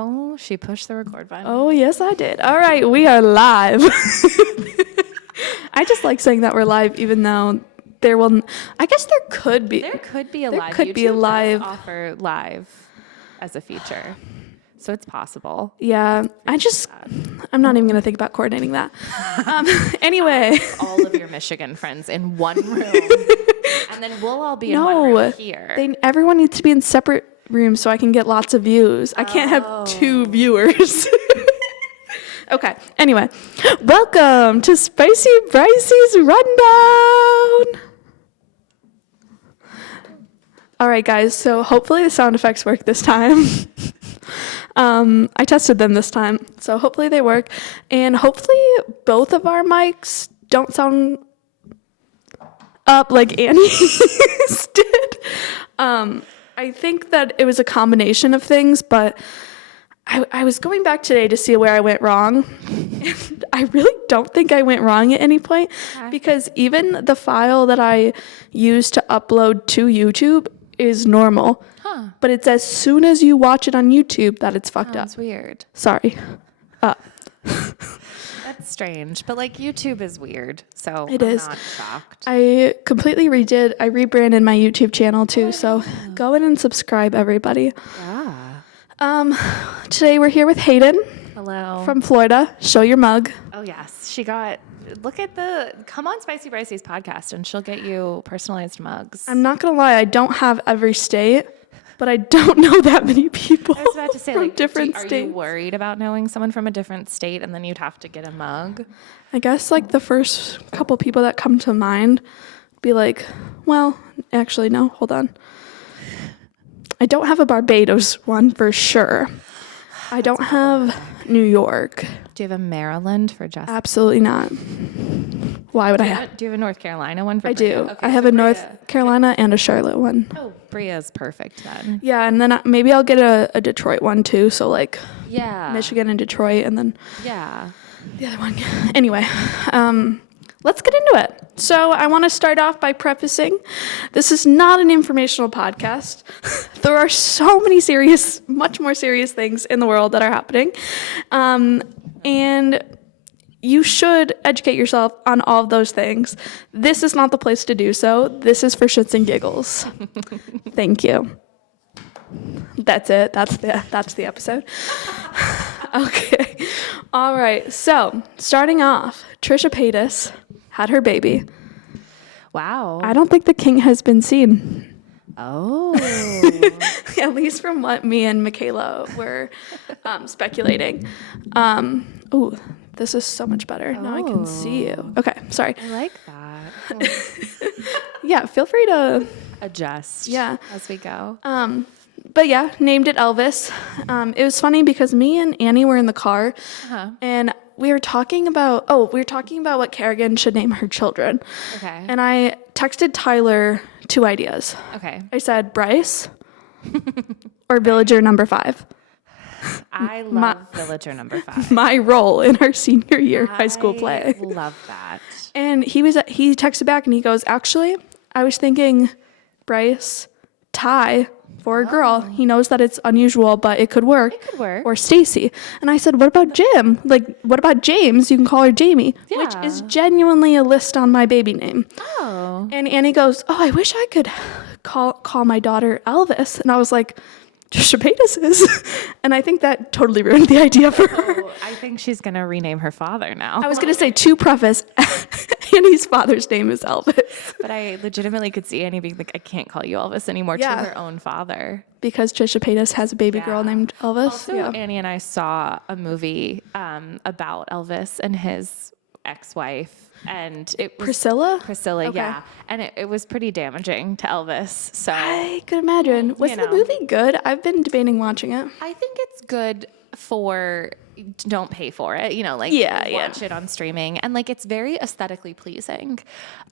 Oh, she pushed the record button. Oh, yes, I did. All right, we are live. I just like saying that we're live, even though I guess there could be. There could be a There live. could be a YouTube live. does offer live as a feature, so it's possible. Yeah, I'm not even going to think about coordinating that. Anyway. All of your Michigan friends in one room, and then we'll all be in one room here. Everyone needs to be in separate rooms so I can get lots of views. I can't have 2 viewers. Okay, anyway. Welcome to Spicy Bryce's Rundown. All right, guys, so hopefully the sound effects work this time. I tested them this time, so hopefully they work. And hopefully both of our mics don't sound up like Annie's did. I think that it was a combination of things, but I was going back today to see where I went wrong. And I really don't think I went wrong at any point, because even the file that I used to upload to YouTube is normal. But it's as soon as you watch it on YouTube that it's fucked up. That's weird. Sorry. That's strange, but like YouTube is weird, so It I'm is. not shocked. I completely rebranded my YouTube channel too, so go in and subscribe, everybody. Yeah. Today we're here with Hayden Hello. from Florida. Show your mug. Oh yes, come on Spicy Bryce's podcast and she'll get you personalized mugs. I'm not gonna lie, I don't have every state, but I don't know that many people. I was about to say, from like, different are states. you worried about knowing someone from a different state and then you'd have to get a mug? I guess like the first couple people that come to mind be like, well, actually no, hold on. I don't have a Barbados one for sure. I don't have New York. Do you have a Maryland for Jessica? Absolutely not. Why would I have? Do you have a North Carolina one for I Bria? do. Okay, I have so a North Carolina and a Charlotte one. Oh, Bria's perfect then. Yeah, and then maybe I'll get a Detroit one too. So like Yeah. Michigan and Detroit, and then Yeah. the other one. Anyway, let's get into it. So I want to start off by prefacing, this is not an informational podcast. There are so many much more serious things in the world that are happening. And you should educate yourself on all of those things. This is not the place to do so. This is for shits and giggles. Thank you. That's it. That's the episode. Okay. All right. So, starting off, Trisha Paytas had her baby. Wow. I don't think the king has been seen. Oh. At least from what me and Michaela were speculating. Ooh, this is so much better. Now I can see you. Okay, sorry. I like that. Yeah, feel free to Adjust as we go. But yeah, named it Elvis. It was funny because me and Annie were in the car, and we were talking about what Kerrigan should name her children. Okay. And I texted Tyler 2 ideas. Okay. I said Bryce or Villager number 5. I love Villager number 5. My role in our senior year high school play. I love that. And he texted back and he goes, actually, I was thinking Bryce, Ty for a girl. He knows that it's unusual, but it could work. It could work. Or Stacy. And I said, what about Jim? Like, what about James? You can call her Jamie, which is genuinely a list on my baby name. Oh. And Annie goes, oh, I wish I could call my daughter Elvis. And I was like, Trisha Paytas is. And I think that totally ruined the idea for her. Oh, I think she's going to rename her father now. I was going to say, to preface, Annie's father's name is Elvis. But I legitimately could see Annie being like, I can't call you Elvis anymore to her own father. Because Trisha Paytas has a baby girl named Elvis. Also, Annie and I saw a movie about Elvis and his ex-wife. And it was Priscilla, okay. Yeah. And it was pretty damaging to Elvis. So I could imagine. Was the movie good? I've been debating watching it. I think it's good for don't pay for it, watch it on streaming, and like it's very aesthetically pleasing.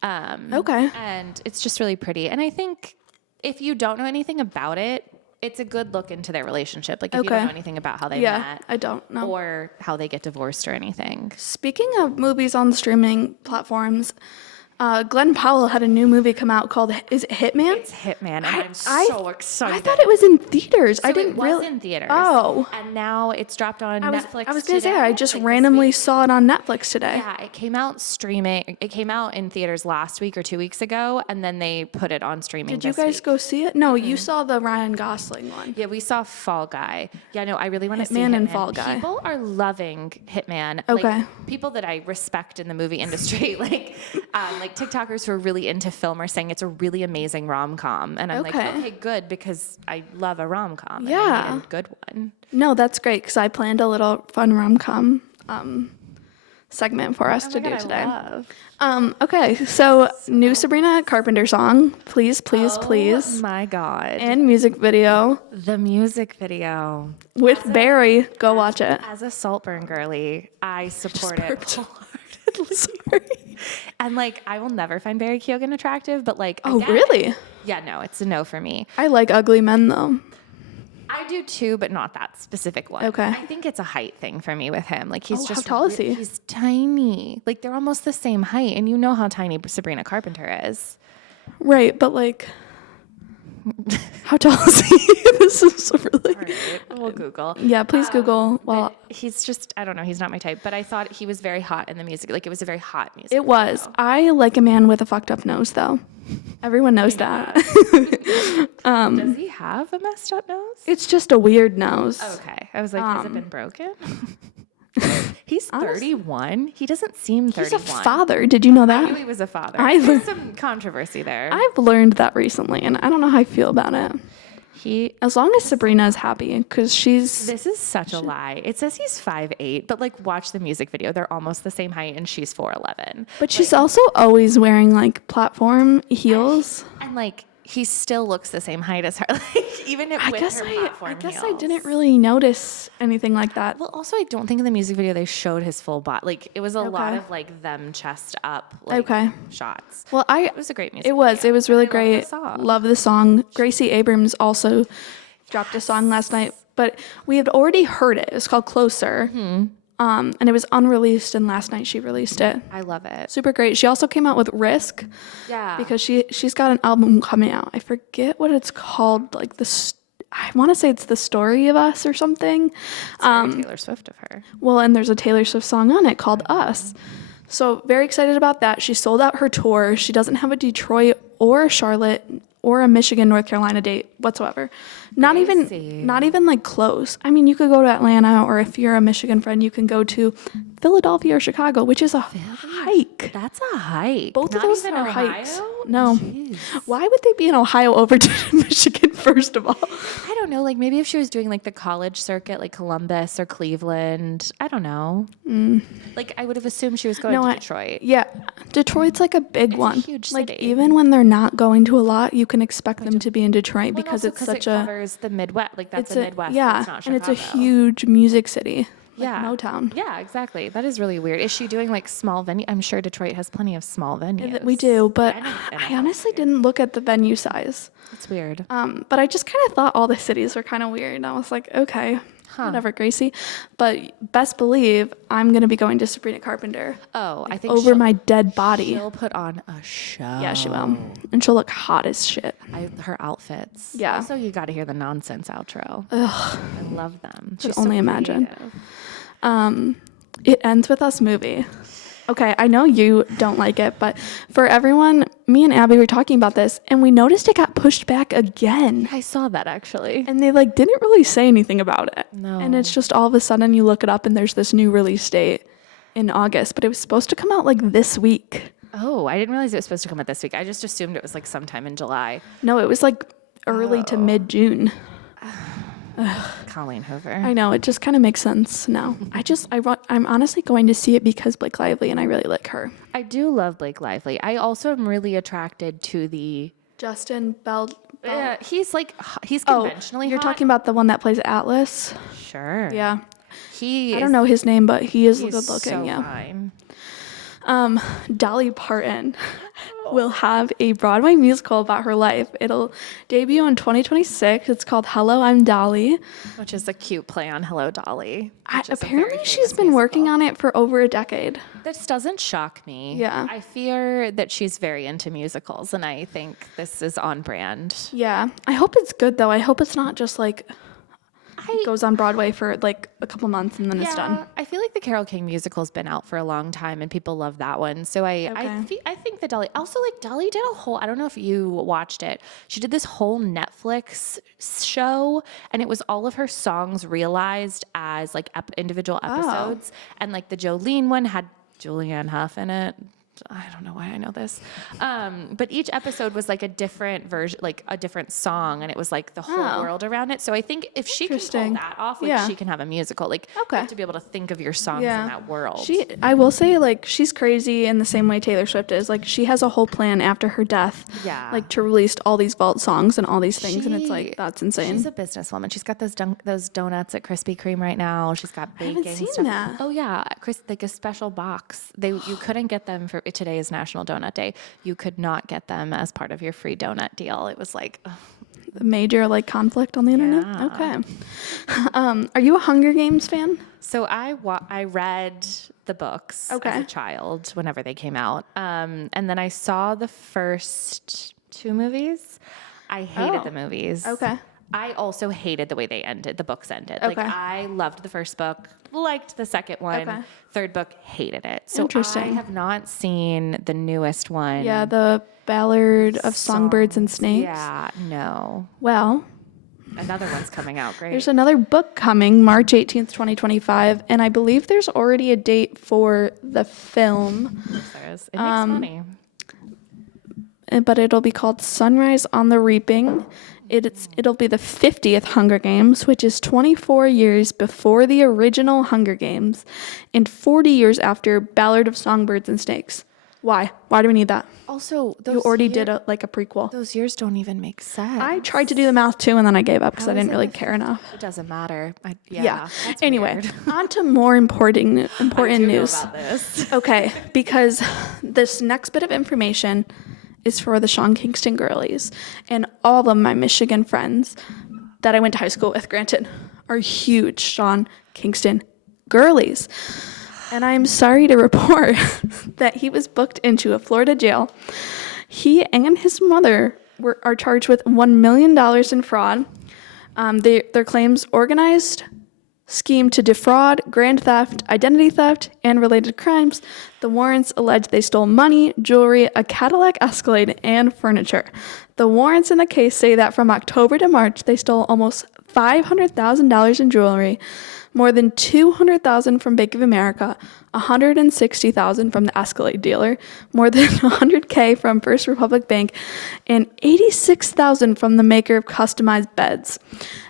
Okay. And it's just really pretty. And I think if you don't know anything about it, it's a good look into their relationship. Like if you don't know anything about how they met. I don't know. Or how they get divorced or anything. Speaking of movies on streaming platforms, Glenn Powell had a new movie come out called, is it Hitman? It's Hitman, and I'm so excited. I thought it was in theaters. So I didn't it was really. in theaters. Oh. And now it's dropped on Netflix. I was going to say, today, I just like this randomly week. saw it on Netflix today. Yeah, it came out streaming. It came out in theaters last week or 2 weeks ago, and then they put it on streaming. Did you guys go see it? No, you saw the Ryan Gosling one. Yeah, we saw Fall Guy. Yeah, no, I really want to see Hitman Hitman. and Fall Guy. People are loving Hitman. Okay. Like, people that I respect in the movie industry, like TikTokers who are really into film are saying it's a really amazing rom-com. And I'm like, okay, good, because I love a rom-com. Yeah. And I need a good one. No, that's great, because I planned a little fun rom-com segment for us to do today. Okay, so new Sabrina Carpenter song, Please, Please, Please. Oh my God. And music video The music video. with Barry. Go watch it. As a Saltburn girly, I support it burped. wholeheartedly. Sorry. And like, I will never find Barry Keoghan attractive, but like, Oh, again, really? Yeah, no, it's a no for me. I like ugly men, though. I do too, but not that specific one. Okay. I think it's a height thing for me with him. Like, he's Oh, just how tall is he? He's tiny. Like, they're almost the same height, and you know how tiny Sabrina Carpenter is. Right, but like, how tall is he? This is really. All right, we'll Google. Yeah, please Google. Well, He's just, I don't know, he's not my type, but I thought he was very hot in the music. Like, it was a very hot music. it was. I like a man with a fucked up nose, though. Everyone knows that. Does he have a messed up nose? It's just a weird nose. Okay. I was like, has it been broken? He's 31. He doesn't seem 31. He's a father. Did you know I knew that? he was a father. I- There's some controversy there. I've learned that recently, and I don't know how I feel about it. As long as Sabrina is happy, because she's. This is such a lie. It says he's 5'8", but like, watch the music video. They're almost the same height, and she's 4'11". But she's also always wearing like platform heels. And like, he still looks the same height as her. Like, even with her platform I guess I heels. didn't really notice anything like that. Well, also, I don't think in the music video they showed his full body. Like, it was a lot Okay. of like them chest up, like, shots. Well, It was a great music. It was video. really I great. Love the song. Love the song. Gracie Abrams also dropped a song last night, but we had already heard it. It was called Closer. And it was unreleased, and last night she released it. I love it. Super great. She also came out with Risk. Yeah. Because she's got an album coming out. I forget what it's called. Like I want to say it's The Story of Us or something. Very Taylor Swift of her. Well, and there's a Taylor Swift song on it called Us. So very excited about that. She sold out her tour. She doesn't have a Detroit or a Charlotte or a Michigan, North Carolina date whatsoever. Not even like close. I mean, you could go to Atlanta, or if you're a Michigan friend, you can go to Philadelphia or Chicago, which is a hike. That's a hike. Both Not of those even are Ohio? hikes. No. Jeez. Why would they be in Ohio over to Michigan, first of all? I don't know. Like, maybe if she was doing like the college circuit, like Columbus or Cleveland. I don't know. Like, I would have assumed she was going to Detroit. Yeah. Detroit's like a big one. huge Like, city. even when they're not going to a lot, you can expect them to be in Detroit Well, because also it's 'cause such it a. covers the Midwest. Like, that's It's the a Midwest. yeah, It's not and it's a Chicago. huge music city. Like Yeah. Motown. Yeah, exactly. That is really weird. Is she doing like small venue? I'm sure Detroit has plenty of small venues. We do, but I didn't- I honestly didn't look at the venue size. It's weird. But I just kind of thought all the cities were kind of weird. I was like, okay, whatever, Gracie. But best believe I'm going to be going to Sabrina Carpenter Oh, I think over my dead body. she'll put on a show. Yeah, she will. And she'll look hot as shit. Her outfits. Yeah. Also, you got to hear the nonsense outro. I love them. She's only imagine. creative. It ends with us movie. Okay, I know you don't like it, but for everyone, me and Abby were talking about this, and we noticed it got pushed back again. I saw that actually. And they like didn't really say anything about it. No. And it's just all of a sudden you look it up and there's this new release date in August, but it was supposed to come out like this week. Oh, I didn't realize it was supposed to come out this week. I just assumed it was like sometime in July. No, it was like early to mid-June. Colleen Hoover. I know, it just kind of makes sense now. I'm honestly going to see it because Blake Lively, and I really like her. I do love Blake Lively. I also am really attracted to the. Justin Bell. He's conventionally you're hot. talking about the one that plays Atlas? Sure. Yeah. I I don't know his name, but he is good looking, so yeah. fine. Dolly Parton will have a Broadway musical about her life. It'll debut in 2026. It's called Hello, I'm Dolly. Which is a cute play on Hello, Dolly. Apparently, she's been working on it for over a decade. This doesn't shock me. Yeah. I fear that she's very into musicals, and I think this is on brand. Yeah. I hope it's good, though. I hope it's not just like goes on Broadway for like a couple months and then it's done. I feel like the Carole King musical's been out for a long time and people love that one. So I think that Dolly, also like Dolly did a whole, I don't know if you watched it. She did this whole Netflix show and it was all of her songs realized as like individual episodes. And like the Jolene one had Julianne Hough in it. I don't know why I know this. But each episode was like a different version, like a different song, and it was like the whole world around it. So I think if she can pull that off, like she can have a musical. Like you have to be able to think of your songs in that world. I will say, like, she's crazy in the same way Taylor Swift is. Like, she has a whole plan after her death, like to release all these vault songs and all these things, and it's like that's insane. She's a businesswoman. She's got those donuts at Krispy Kreme right now. She's got baking I haven't seen stuff. that. Oh yeah, like a special box. You couldn't get them for today is National Donut Day. You could not get them as part of your free donut deal. It was like major like conflict on the internet. Okay. Are you a Hunger Games fan? So I read the books as a child whenever they came out, and then I saw the first 2 movies. I hated the movies. Okay. I also hated the way the books ended. Like I loved the first book, liked the second one, third book, hated it. So I have not seen the newest one. Yeah, the Ballad of Songbirds and Snakes. Yeah, no. Well, another one's coming out. Great. There's another book coming March 18th, 2025, and I believe there's already a date for the film. There is. It makes money. But it'll be called Sunrise on the Reaping. It'll be the 50th Hunger Games, which is 24 years before the original Hunger Games and 40 years after Ballad of Songbirds and Snakes. Why? Why do we need that? Also, you already did a prequel. Those years don't even make sense. I tried to do the math too, and then I gave up because I didn't really care enough. It doesn't matter. Anyway, on to more important news. Know about this. Okay, because this next bit of information is for the Sean Kingston girlies. And all of my Michigan friends that I went to high school with, granted, are huge Sean Kingston girlies. And I'm sorry to report that he was booked into a Florida jail. He and his mother are charged with $1 million in fraud. Their claims: organized scheme to defraud, grand theft, identity theft, and related crimes. The warrants allege they stole money, jewelry, a Cadillac Escalade, and furniture. The warrants in the case say that from October to March, they stole almost $500,000 in jewelry, more than $200,000 from Bank of America, $160,000 from the Escalade dealer, more than $100K from First Republic Bank, and $86,000 from the maker of customized beds.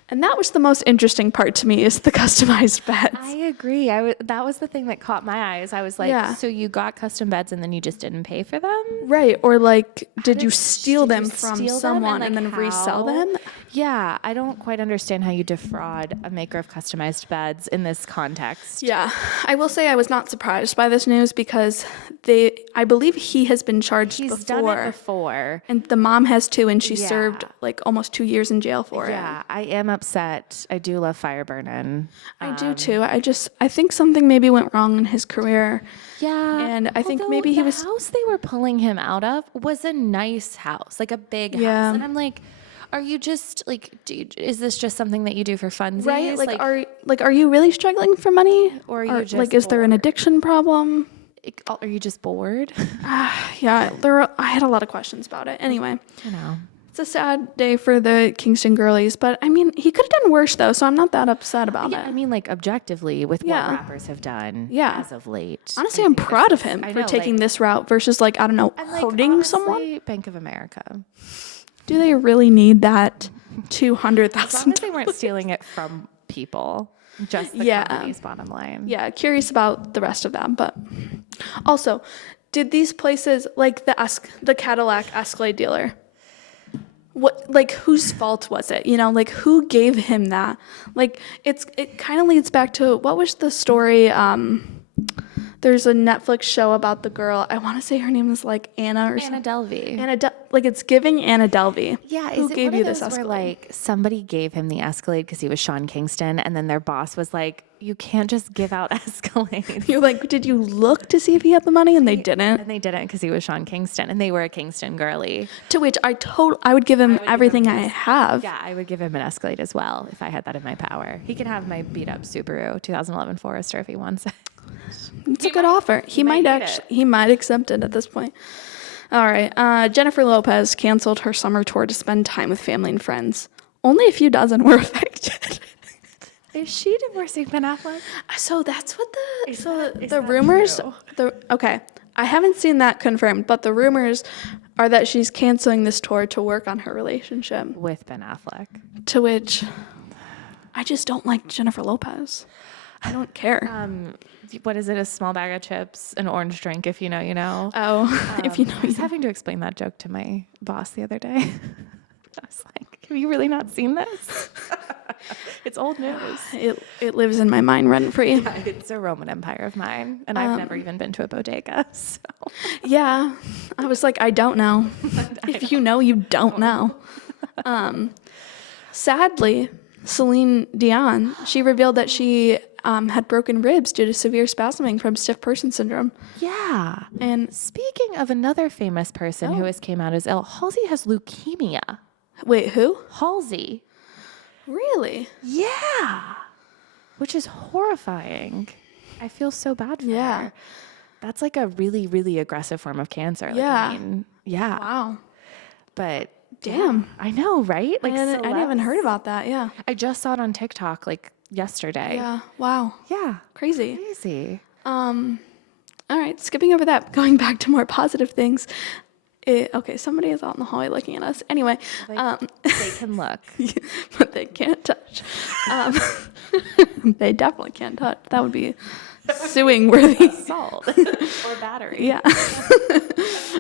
And that was the most interesting part to me, is the customized beds. I agree. That was the thing that caught my eyes. I was like, so you got custom beds and then you just didn't pay for them? Right. Or like, did you steal them from someone and then resell them? Yeah. I don't quite understand how you defraud a maker of customized beds in this context. Yeah. I will say I was not surprised by this news because I believe he has been charged before. He's done it before. And the mom has too, and she served like almost 2 years in jail for it. Yeah. I am upset. I do love fire burning. I do too. I think something maybe went wrong in his career. Yeah. And I think maybe he was. The house they were pulling him out of was a nice house, like a big house. And I'm like, are you just like, is this just something that you do for funsies? Right. Are you really struggling for money? Or are you just like, is there an addiction problem? Are you just bored? Yeah. I had a lot of questions about it. Anyway. You know. It's a sad day for the Kingston girlies, but I mean, he could have done worse though, so I'm not that upset about it. I mean, like objectively, with what rappers have done as of late. Honestly, I'm proud of him for taking this route versus like, I don't know, hurting someone. Bank of America. Do they really need that $200,000? As long as they weren't stealing it from people. Just the company's bottom line. Yeah, curious about the rest of that, but also, did these places like the Cadillac Escalade dealer? What, like, whose fault was it? You know, like, who gave him that? Like, it kind of leads back to, what was the story There's a Netflix show about the girl. I want to say her name is like Anna or Anna Delvey. like it's giving Anna Delvey. Yeah, Who is it gave one you of this those where Escalade? like somebody gave him the Escalade because he was Sean Kingston, and then their boss was like, "You can't just give out Escalades." You're like, did you look to see if he had the money? And they didn't. And they didn't because he was Sean Kingston, and they were a Kingston girly. To which I would give him everything I have. Yeah, I would give him an Escalade as well if I had that in my power. He can have my beat up Subaru 2011 Forester if he wants it. It's a good offer. He might accept it at this point. All right. Jennifer Lopez canceled her summer tour to spend time with family and friends. Only a few dozen were affected. Is she divorcing Ben Affleck? So that's what the rumors. Okay, I haven't seen that confirmed, but the rumors are that she's canceling this tour to work on her relationship With Ben Affleck. To which I just don't like Jennifer Lopez. I don't care. What is it? A small bag of chips, an orange drink, if you know, you know. Oh, if you know. I was having to explain that joke to my boss the other day. I was like, have you really not seen this? It's old news. It lives in my mind rent free. Yeah, it's a Roman Empire of mine, and I've never even been to a bodega. So. Yeah, I was like, I don't know. If you know, you don't know. Sadly, Celine Dion, she revealed that she had broken ribs due to severe spasming from stiff person syndrome. Yeah. And Speaking of another famous person who has came out as ill, Halsey has leukemia. wait, who? Halsey. Really? Yeah. Which is horrifying. I feel so bad for her. That's like a really, really aggressive form of cancer. Like, Yeah. I mean, yeah. Wow. But Damn. yeah, I know, right? Like, I haven't heard about that. Yeah. I just saw it on TikTok like yesterday. Yeah. Wow. Yeah. Crazy. Crazy. All right. Skipping over that, going back to more positive things. Okay, somebody is out in the hallway looking at us. Anyway, They can look. but they can't touch. They definitely can't touch. That would be suing worthy. Salt or battery. Yeah.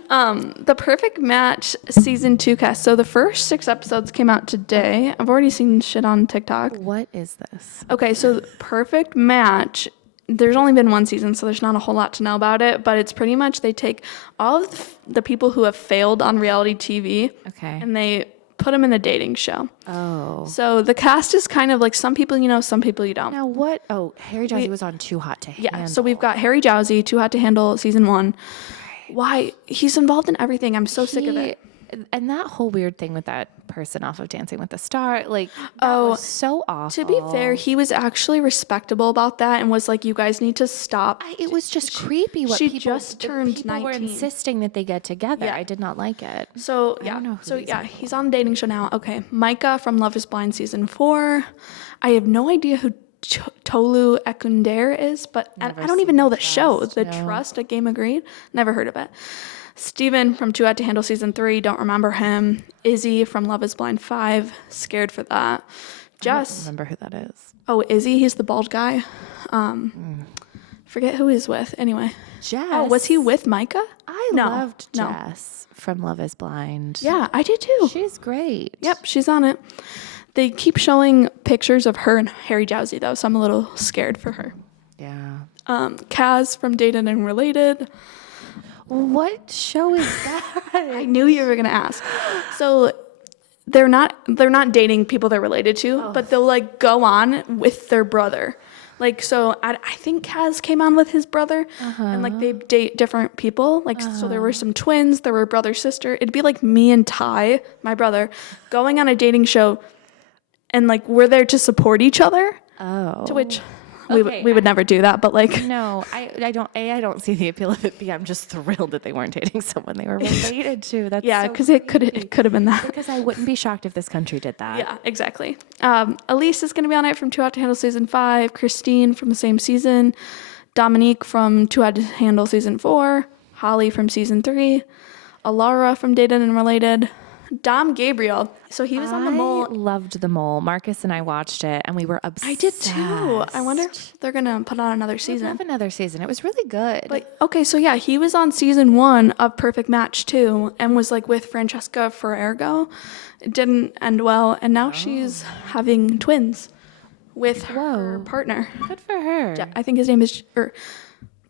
The Perfect Match season 2 cast. So the first 6 episodes came out today. I've already seen shit on TikTok. What is this? Okay, so Perfect Match, there's only been one season, so there's not a whole lot to know about it, but it's pretty much they take all of the people who have failed on reality TV and they put them in a dating show. Oh. So the cast is kind of like some people you know, some people you don't. Now what? Oh, Harry Jowsey was on Too Hot to Handle. Yeah, so we've got Harry Jowsey, Too Hot to Handle, season 1. Why? He's involved in everything. I'm so sick of it. And that whole weird thing with that person off of Dancing with the Star, like, that was so awful. To be fair, he was actually respectable about that and was like, you guys need to stop. It was just creepy what she people just turned people 19. were insisting that they get together. Yeah. I did not like it. So, I don't know who he's he's on a dating show now. Okay, Micah from Love is Blind season 4. I have no idea who Tolu Ekundair is, but I don't even know the show. The Trust, A Game Agreed. Never heard of it. Steven from Too Hot to Handle season 3, don't remember him. Izzy from Love is Blind 5, scared for that. Jess. I don't remember who that is. Oh, Izzy, he's the bald guy. Forget who he's with. Anyway. Jess. Oh, was he with Micah? I loved Jess from Love is Blind. Yeah, I did too. She's great. Yep, she's on it. They keep showing pictures of her and Harry Jowsey, though, so I'm a little scared for her. Yeah. Kaz from Dated and Related. What show is that? I knew you were gonna ask. So they're not dating people they're related to, but they'll like go on with their brother. Like, so I think Kaz came on with his brother, and like they date different people. Like, so there were some twins, there were brother sister. It'd be like me and Ty, my brother, going on a dating show, and like we're there to support each other. Oh. To which we would never do that, but like no, I don't see the appeal of it. B, I'm just thrilled that they weren't dating someone they were related to. That's because it could have been that. Because I wouldn't be shocked if this country did that. Yeah, exactly. Elise is going to be on it from Too Hot to Handle season 5. Christine from the same season. Dominique from Too Hot to Handle season 4. Holly from season 3. Alara from Dated and Related. Dom Gabriel. So he was on The Mole. I loved The Mole. Marcus and I watched it, and we were obsessed. I did too. I wonder if they're going to put on another season. Have another season. It was really good. But okay, so yeah, he was on season 1 of Perfect Match 2 and was like with Francesca Ferrego. It didn't end well, and now she's having twins with her partner. Good for her. I think his name is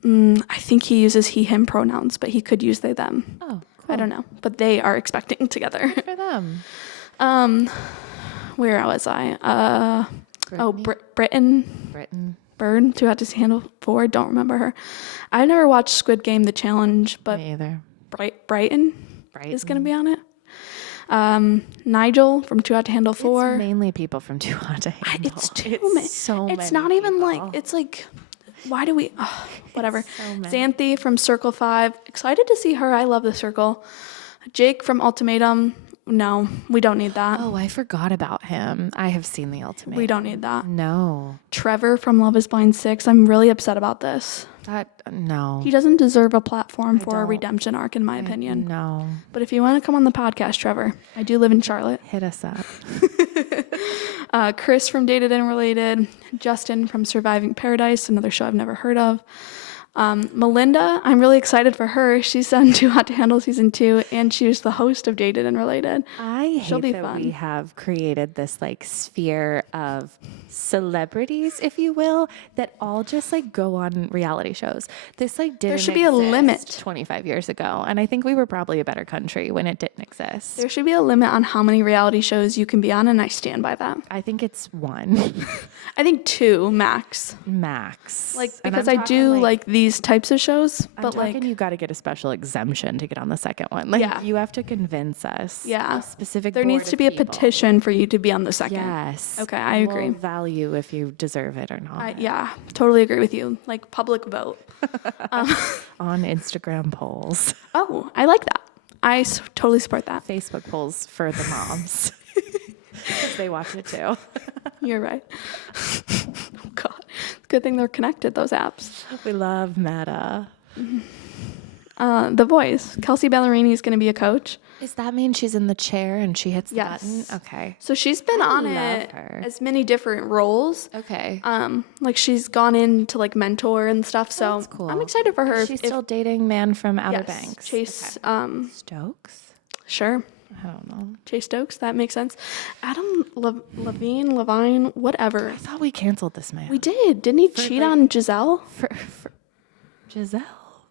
I think he uses he, him pronouns, but he could use they, them. Oh, cool. I don't know. But they are expecting together. Good for them. Where was I? Britain. Britain. Bird, who had to handle 4. Don't remember her. I never watched Squid Game, The Challenge, but Me either. Brighton is going to be on it. Nigel from Too Hot to Handle 4. It's mainly people from Too Hot to Handle. It's too many. So it's many not even people. like, it's like, why do we, whatever. So many. Xanthi from Circle 5. Excited to see her. I love the Circle. Jake from Ultimatum. No, we don't need that. Oh, I forgot about him. I have seen The Ultimate. We don't need that. No. Trevor from Love is Blind 6. I'm really upset about this. No. He doesn't deserve a platform for a redemption arc, in my opinion. No. But if you want to come on the podcast, Trevor, I do live in Charlotte. Hit us up. Chris from Dated and Related. Justin from Surviving Paradise, another show I've never heard of. Melinda, I'm really excited for her. She's on Too Hot to Handle season 2, and she was the host of Dated and Related. I She'll hate be that fun. we have created this like sphere of celebrities, if you will, that all just like go on reality shows. This like didn't should be a exist limit. 25 years ago, and I think we were probably a better country when it didn't exist. There should be a limit on how many reality shows you can be on, and I stand by that. I think it's 1 I think 2 max. max. Like, And because I'm I do talking, like these types of shows, I'm but talking like, you got to get a special exemption to get on the second one. Like Yeah. you have to convince us. yeah, A specific. there board needs to of be a people. petition for you to be on the second. Yes. Okay, I agree. We'll value if you deserve it or not. Yeah, totally agree with you. Like public vote. On Instagram polls, Oh, I like that. I totally support that. Facebook polls for the moms. 'Cause they watch it too. You're right. Oh God, good thing they're connected. Those apps. We love Meta. The Voice. Kelsey Ballerini is going to be a coach. Does that mean she's in the chair and she hits the Yes. button? Okay. So she's been on love it her. as many different roles. Okay. Like she's gone in to like mentor and stuff. So That's cool. I'm excited for her. Is she still dating man from Outer yes, Banks? Chase. Stokes? Sure. I don't know. Chase Stokes. That makes sense. Adam Levine, whatever. I thought we canceled this man. We did. Didn't he cheat on Giselle? for Giselle.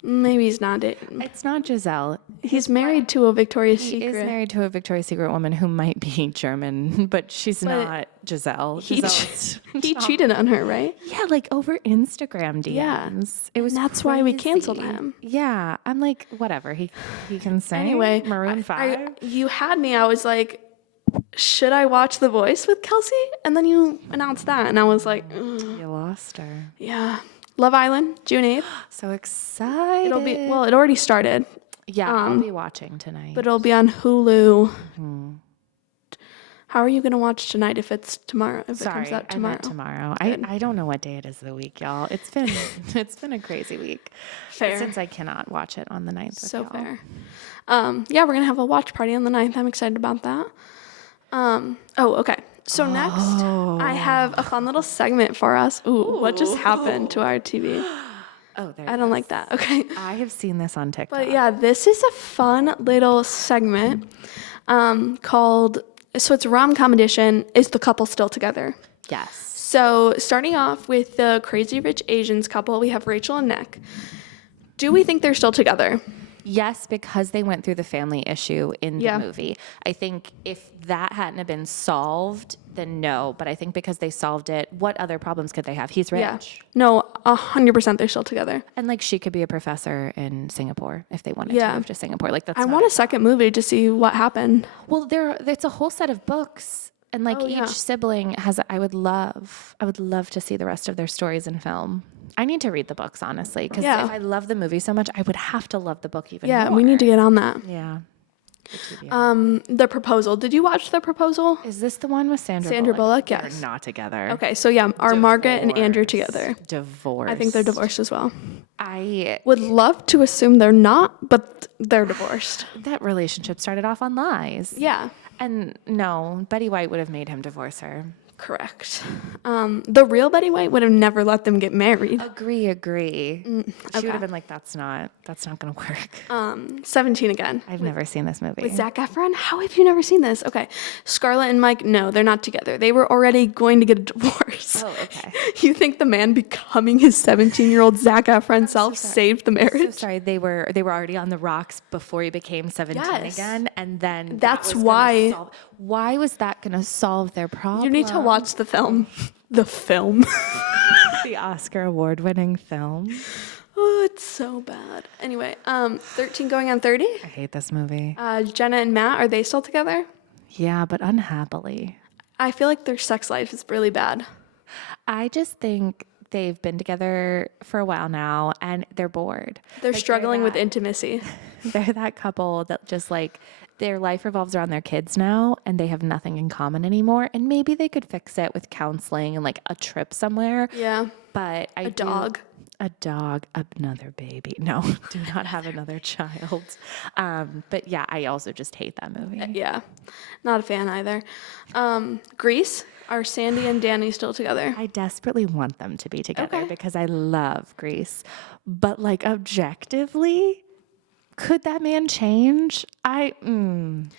Maybe he's not dating. It's not Giselle. He's married to a Victoria's He Secret. is married to a Victoria's Secret woman who might be German, but she's not Giselle. He Giselle's he cheated on her, right? yeah, like over Instagram DMs. Yeah. It was And that's why we crazy. canceled him. Yeah, I'm like, whatever. He can sing. Anyway, Maroon 5. You had me. I was like, should I watch The Voice with Kelsey? And then you announced that, and I was like, You lost her. yeah. Love Island, June 8th. So excited. It'll be it already started, Yeah, I'll be watching tonight. but it'll be on Hulu. How are you gonna watch tonight if it's tomorrow? If Sorry, it comes out I tomorrow? meant tomorrow. Good. I don't know what day it is of the week, y'all. It's been a crazy week. Fair. Since I cannot watch it on the 9th. with So y'all. fair. Yeah, we're gonna have a watch party on the 9th. I'm excited about that. Okay. So next, I have a fun little segment for us. Ooh, what just happened to our TV? Oh, there. I don't like that. Okay. I have seen this on TikTok. But yeah, this is a fun little segment called, so it's rom-com edition, Is the Couple Still Together? Yes. So starting off with the Crazy Rich Asians couple, we have Rachel and Nick. Do we think they're still together? Yes, because they went through the family issue in the Yeah. movie. I think if that hadn't have been solved, then no. But I think because they solved it, what other problems could they have? He's rich. Yeah. No, 100% they're still together. And like she could be a professor in Singapore if they wanted Yeah. to move to Singapore. Like that's I not want a second movie to see what happened. Well, it's a whole set of books, and like Oh, each yeah. sibling has. I would love to see the rest of their stories in film. I need to read the books honestly, because Yeah. if I love the movie so much, I would have to love the book even Yeah, more. we need to get on that. Yeah. The Proposal. Did you watch The Proposal? Is this the one with Sandra? Sandra Bullock, They're yes. not together. Okay, so yeah, are Margaret and Andrew Divorced. together? Divorced. I think they're divorced as well. I Would love to assume they're not, but they're divorced. that relationship started off on lies. Yeah. And no, Betty White would have made him divorce her. Correct. The real Betty White would have never let them get married. Agree. Okay. She would have been like, that's not going to work. 17 again. I've never seen this movie. With Zac Efron? How have you never seen this? Okay. Scarlett and Mike, no, they're not together. They were already going to get a divorce. Oh, okay. You think the man becoming his 17-year-old Zac Efron self saved the marriage? So sorry, they were already on the rocks before he became 17 Yes. again, and then That's why. Why was that going to solve their problem? You need to watch the film. The film. The Oscar award-winning film. Oh, it's so bad. Anyway, 13 going on 30. I hate this movie. Jenna and Matt, are they still together? Yeah, but unhappily. I feel like their sex life is really bad. I just think they've been together for a while now, and they're bored. They're struggling with intimacy. They're that couple that just like their life revolves around their kids now, and they have nothing in common anymore. And maybe they could fix it with counseling and like a trip somewhere. Yeah. But A dog, another baby. No, do not have another child. But yeah, I also just hate that movie. Yeah. Not a fan either. Grease, are Sandy and Danny still together? I desperately want them to be together because I love Grease. But like objectively, could that man change? I don't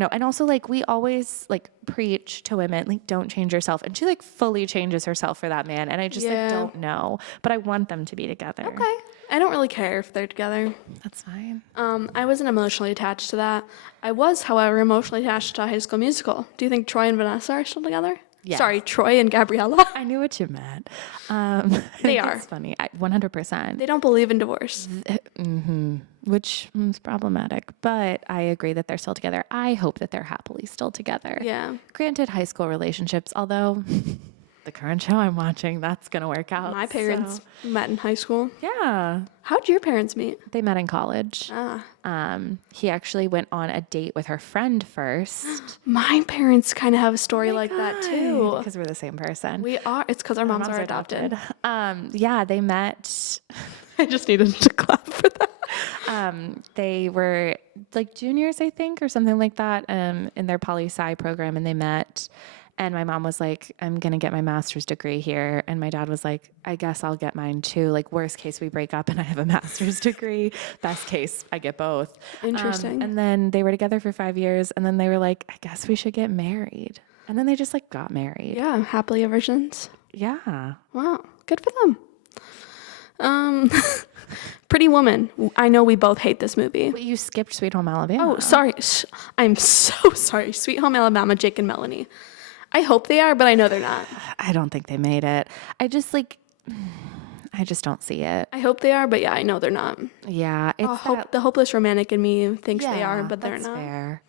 know. And also like we always like preach to women, like don't change yourself. And she like fully changes herself for that man. And I just like don't know. But I want them to be together. Okay. I don't really care if they're together. That's fine. I wasn't emotionally attached to that. I was, however, emotionally attached to High School Musical. Do you think Troy and Vanessa are still together? Yes. Sorry, Troy and Gabriella. I knew what you meant. They are. It's funny. 100%. They don't believe in divorce. Which is problematic. But I agree that they're still together. I hope that they're happily still together. Yeah. Granted, high school relationships, although the current show I'm watching, that's going to work out. My parents met in high school. Yeah. How'd your parents meet? They met in college. He actually went on a date with her friend first. My parents kind of have a story like that too. Because we're the same person. We are. It's because our moms are adopted. Yeah, they met. I just needed to clap for that. They were like juniors, I think, or something like that, in their poli-sci program, and they met. And my mom was like, I'm going to get my master's degree here. And my dad was like, I guess I'll get mine too. Like, worst case, we break up and I have a master's degree. Best case, I get both. Interesting. And then they were together for 5 years. And then they were like, I guess we should get married. And then they just like got married. Yeah, happily ever since. Yeah. Wow, good for them. Pretty Woman. I know we both hate this movie. But you skipped Sweet Home Alabama. Oh, sorry. I'm so sorry. Sweet Home Alabama, Jake and Melanie. I hope they are, but I know they're not. I don't think they made it. I just don't see it. I hope they are, but yeah, I know they're not. Yeah. It's The hopeless romantic in me thinks they are, but they're that's not. Fair.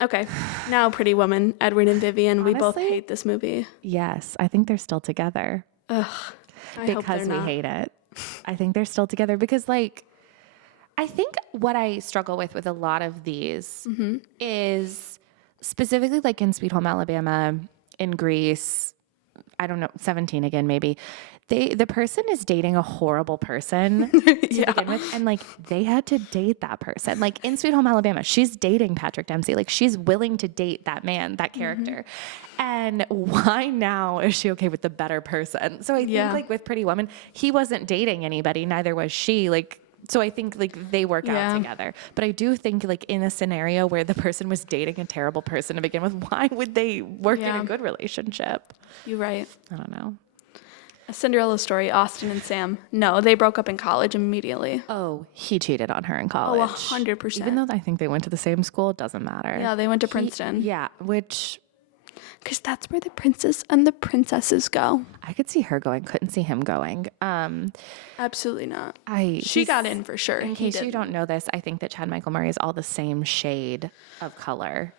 Okay, now Pretty Woman, Edward and Vivian. We both Honestly? hate this movie. Yes. I think they're still together. I hope Because they're we not. hate it. I think they're still together because like I think what I struggle with a lot of these is specifically like in Sweet Home Alabama, in Greece, I don't know, 17 again maybe. The person is dating a horrible person to begin with, and like they had to date that person. Like in Sweet Home Alabama, she's dating Patrick Dempsey. Like she's willing to date that man, that character. And why now is she okay with the better person? So I think like with Pretty Woman, he wasn't dating anybody, neither was she. Like so I think like they work out together. But I do think like in a scenario where the person was dating a terrible person to begin with, why would they work in a good relationship? You're right. I don't know. A Cinderella Story, Austin and Sam. No, they broke up in college immediately. Oh, he cheated on her in college. Oh, 100%. Even though I think they went to the same school, it doesn't matter. Yeah, they went to Princeton. Yeah, which Because that's where the princess and the princesses go. I could see her going, couldn't see him going. Absolutely not. She he's- got in for sure. In case you don't know this, I think that Chad Michael Murray is all the same shade of color.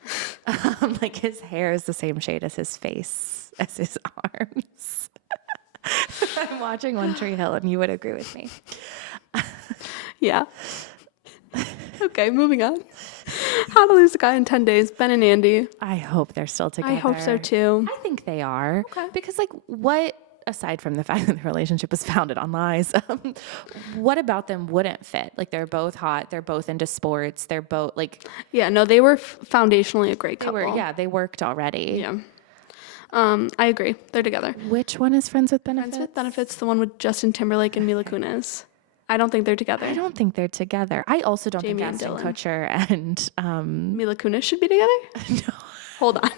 Like his hair is the same shade as his face, as his arms. I'm watching One Tree Hill and you would agree with me. Yeah. Okay, moving on. How to Lose a Guy in 10 Days, Ben and Andy. I hope they're still together. I hope so too. I think they are. Okay. Because like what aside from the fact that the relationship was founded on lies, what about them wouldn't fit? Like, they're both hot. They're both into sports. They're both like, Yeah, no, they were foundationally a great couple. they worked already. Yeah. I agree. They're together. Which one is Friends with Benefits? Friends with Benefits, the one with Justin Timberlake and Mila Kunis. I don't think they're together. I don't think they're together. I also don't think Ashton Kutcher and Mila Kunis should be together? No. Hold on.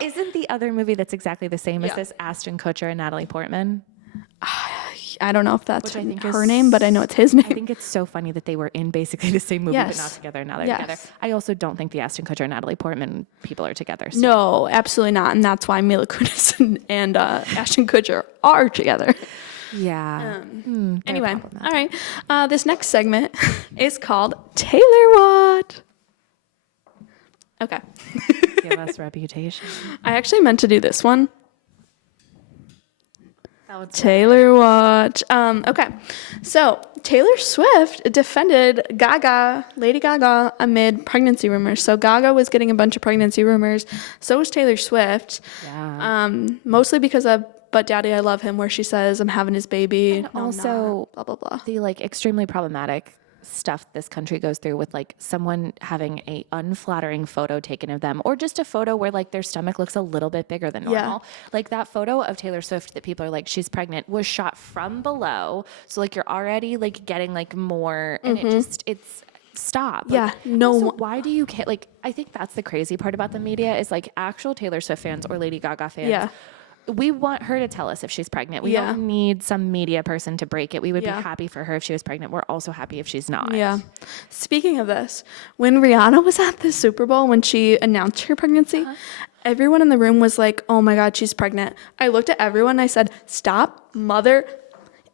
Isn't the other movie that's exactly the same as this Ashton Kutcher and Natalie Portman? I don't know if that's her name, but I know it's his name. I think it's so funny that they were in basically the same movie, but not together. Now they're together. I also don't think the Ashton Kutcher and Natalie Portman people are together. So. No, absolutely not. And that's why Mila Kunis and Ashton Kutcher are together. Yeah. Anyway, all right. This next segment is called Taylor What? Okay. Give us reputation. I actually meant to do this one. Taylor Watch. Okay. So Taylor Swift defended Lady Gaga, amid pregnancy rumors. So Gaga was getting a bunch of pregnancy rumors. So was Taylor Swift. Yeah. Mostly because of But Daddy, I Love Him, where she says, I'm having his baby. And also, blah, blah, blah. The like extremely problematic stuff this country goes through with like someone having a unflattering photo taken of them, or just a photo where like their stomach looks a little bit bigger than normal. Yeah. Like that photo of Taylor Swift that people are like, she's pregnant, was shot from below. So like you're already like getting like more, and it's stop. Yeah. Like, no. Also, why do you care? Like, I think that's the crazy part about the media is like actual Taylor Swift fans or Lady Gaga fans. Yeah. We want her to tell us if she's pregnant. We don't need some media person to break it. We would be happy for her if she was pregnant. We're also happy if she's not. Yeah. Speaking of this, when Rihanna was at the Super Bowl, when she announced her pregnancy, everyone in the room was like, oh my God, she's pregnant. I looked at everyone and I said, stop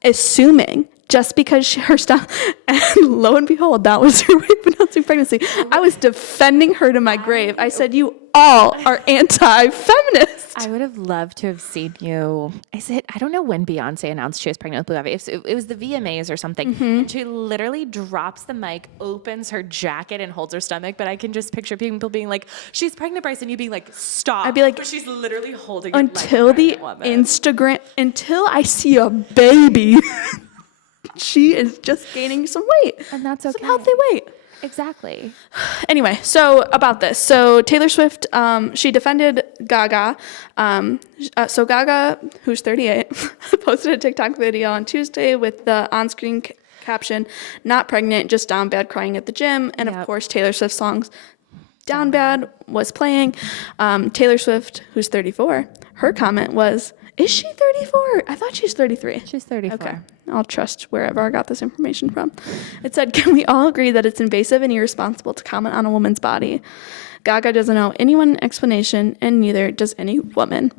assuming just because her stuff, and lo and behold, that was her way of announcing pregnancy. I was defending her to my grave. I said, you all are anti-feminist. I would have loved to have seen you. I don't know when Beyonce announced she was pregnant with Blue Ivy. It was the VMAs or something. And she literally drops the mic, opens her jacket, and holds her stomach. But I can just picture people being like, she's pregnant, Bryce, and you being like, stop. I'd be like, but she's literally holding it until like the Instagram, until I see a baby. She is just gaining some weight. And that's okay. Some healthy weight. Exactly. Anyway, so about this. So Taylor Swift, she defended Gaga. So Gaga, who's 38, posted a TikTok video on Tuesday with the on-screen caption, not pregnant, just down bad crying at the gym. And of course, Taylor Swift's songs Down Bad was playing. Taylor Swift, who's 34, her comment was, is she 34? I thought she's 33. She's 34. Okay. I'll trust wherever I got this information from. It said, can we all agree that it's invasive and irresponsible to comment on a woman's body? Gaga doesn't owe anyone an explanation, and neither does any woman.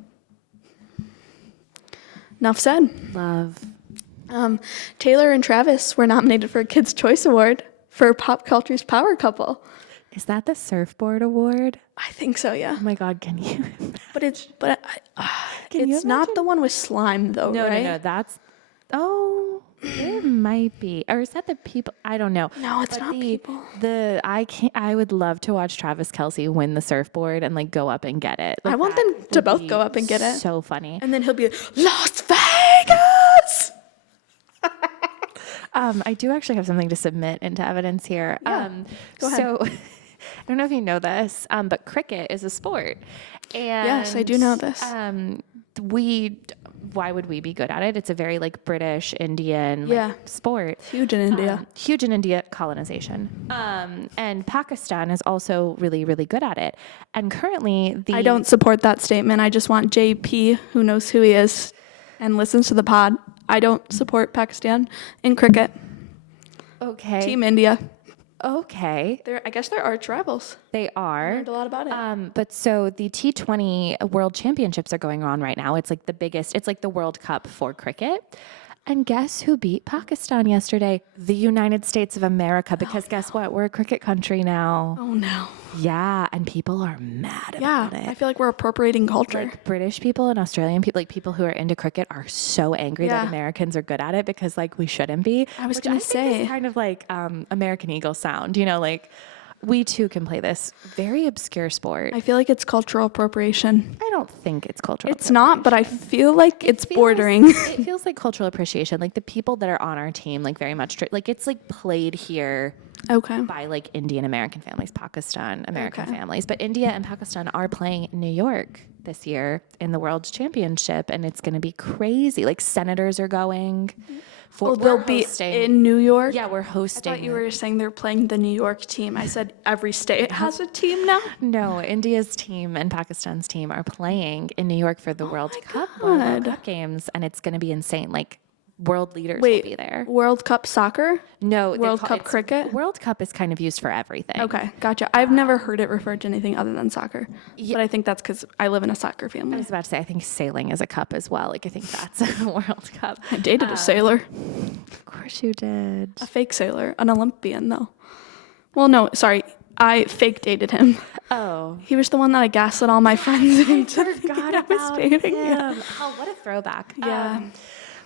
Enough said. Love. Taylor and Travis were nominated for a Kids' Choice Award for Pop Culture's Power Couple. Is that the surfboard award? I think so, yeah. Oh my God, can you? It's not the one with slime though, right? No, that's, it might be. Or is that the people? I don't know. No, it's not people. I would love to watch Travis Kelce win the surfboard and like go up and get it. Like, I want them to both go up and get it. So funny. And then he'll be Las Vegas. I do actually have something to submit into evidence here. Yeah. Go ahead. So I don't know if you know this, but cricket is a sport. And yes, I do know this. Why would we be good at it? It's a very like British Indian sport. Huge in India. Huge in India, colonization. And Pakistan is also really, really good at it. And currently I don't support that statement. I just want JP, who knows who he is and listens to the pod. I don't support Pakistan in cricket. Okay. Team India. Okay. I guess they're arch rivals. They are. I learned a lot about it. But so the T20 World Championships are going on right now. It's like the biggest, it's like the World Cup for cricket. And guess who beat Pakistan yesterday? The United States of America. Because guess what? We're a cricket country now. Oh, no. Yeah. And people are mad about it. I feel like we're appropriating culture. Like British people and Australian people, like people who are into cricket are so angry that Americans are good at it because like we shouldn't be. I was going to say. It's kind of like American Eagle sound, you know, like We too can play this very obscure sport. I feel like it's cultural appropriation. I don't think it's cultural It's not, but I feel like it's bordering. It feels like cultural appreciation. Like the people that are on our team, like very much, like it's like played here Okay. by like Indian American families, Pakistan American families. But India and Pakistan are playing in New York this year in the World Championship, and it's going to be crazy. Like senators are going. They'll be in New York? Yeah, we're hosting. I thought you were saying they're playing the New York team. I said every state has a team now? No, India's team and Pakistan's team are playing in New York for the World Cup games, and it's going to be insane. Like world leaders will be there. World Cup soccer? No, World Cup cricket? World Cup is kind of used for everything. Okay, gotcha. I've never heard it referred to anything other than soccer, but I think that's because I live in a soccer I family. was about to say, I think sailing is a cup as well. Like I think that's a World Cup. I dated a sailor. Of course you did. A fake sailor, an Olympian though. Well, no, sorry. I fake dated him. Oh. He was the one that I gaslit all my friends into Forgot I was about dating. him. Yeah. Oh, what a throwback. Yeah.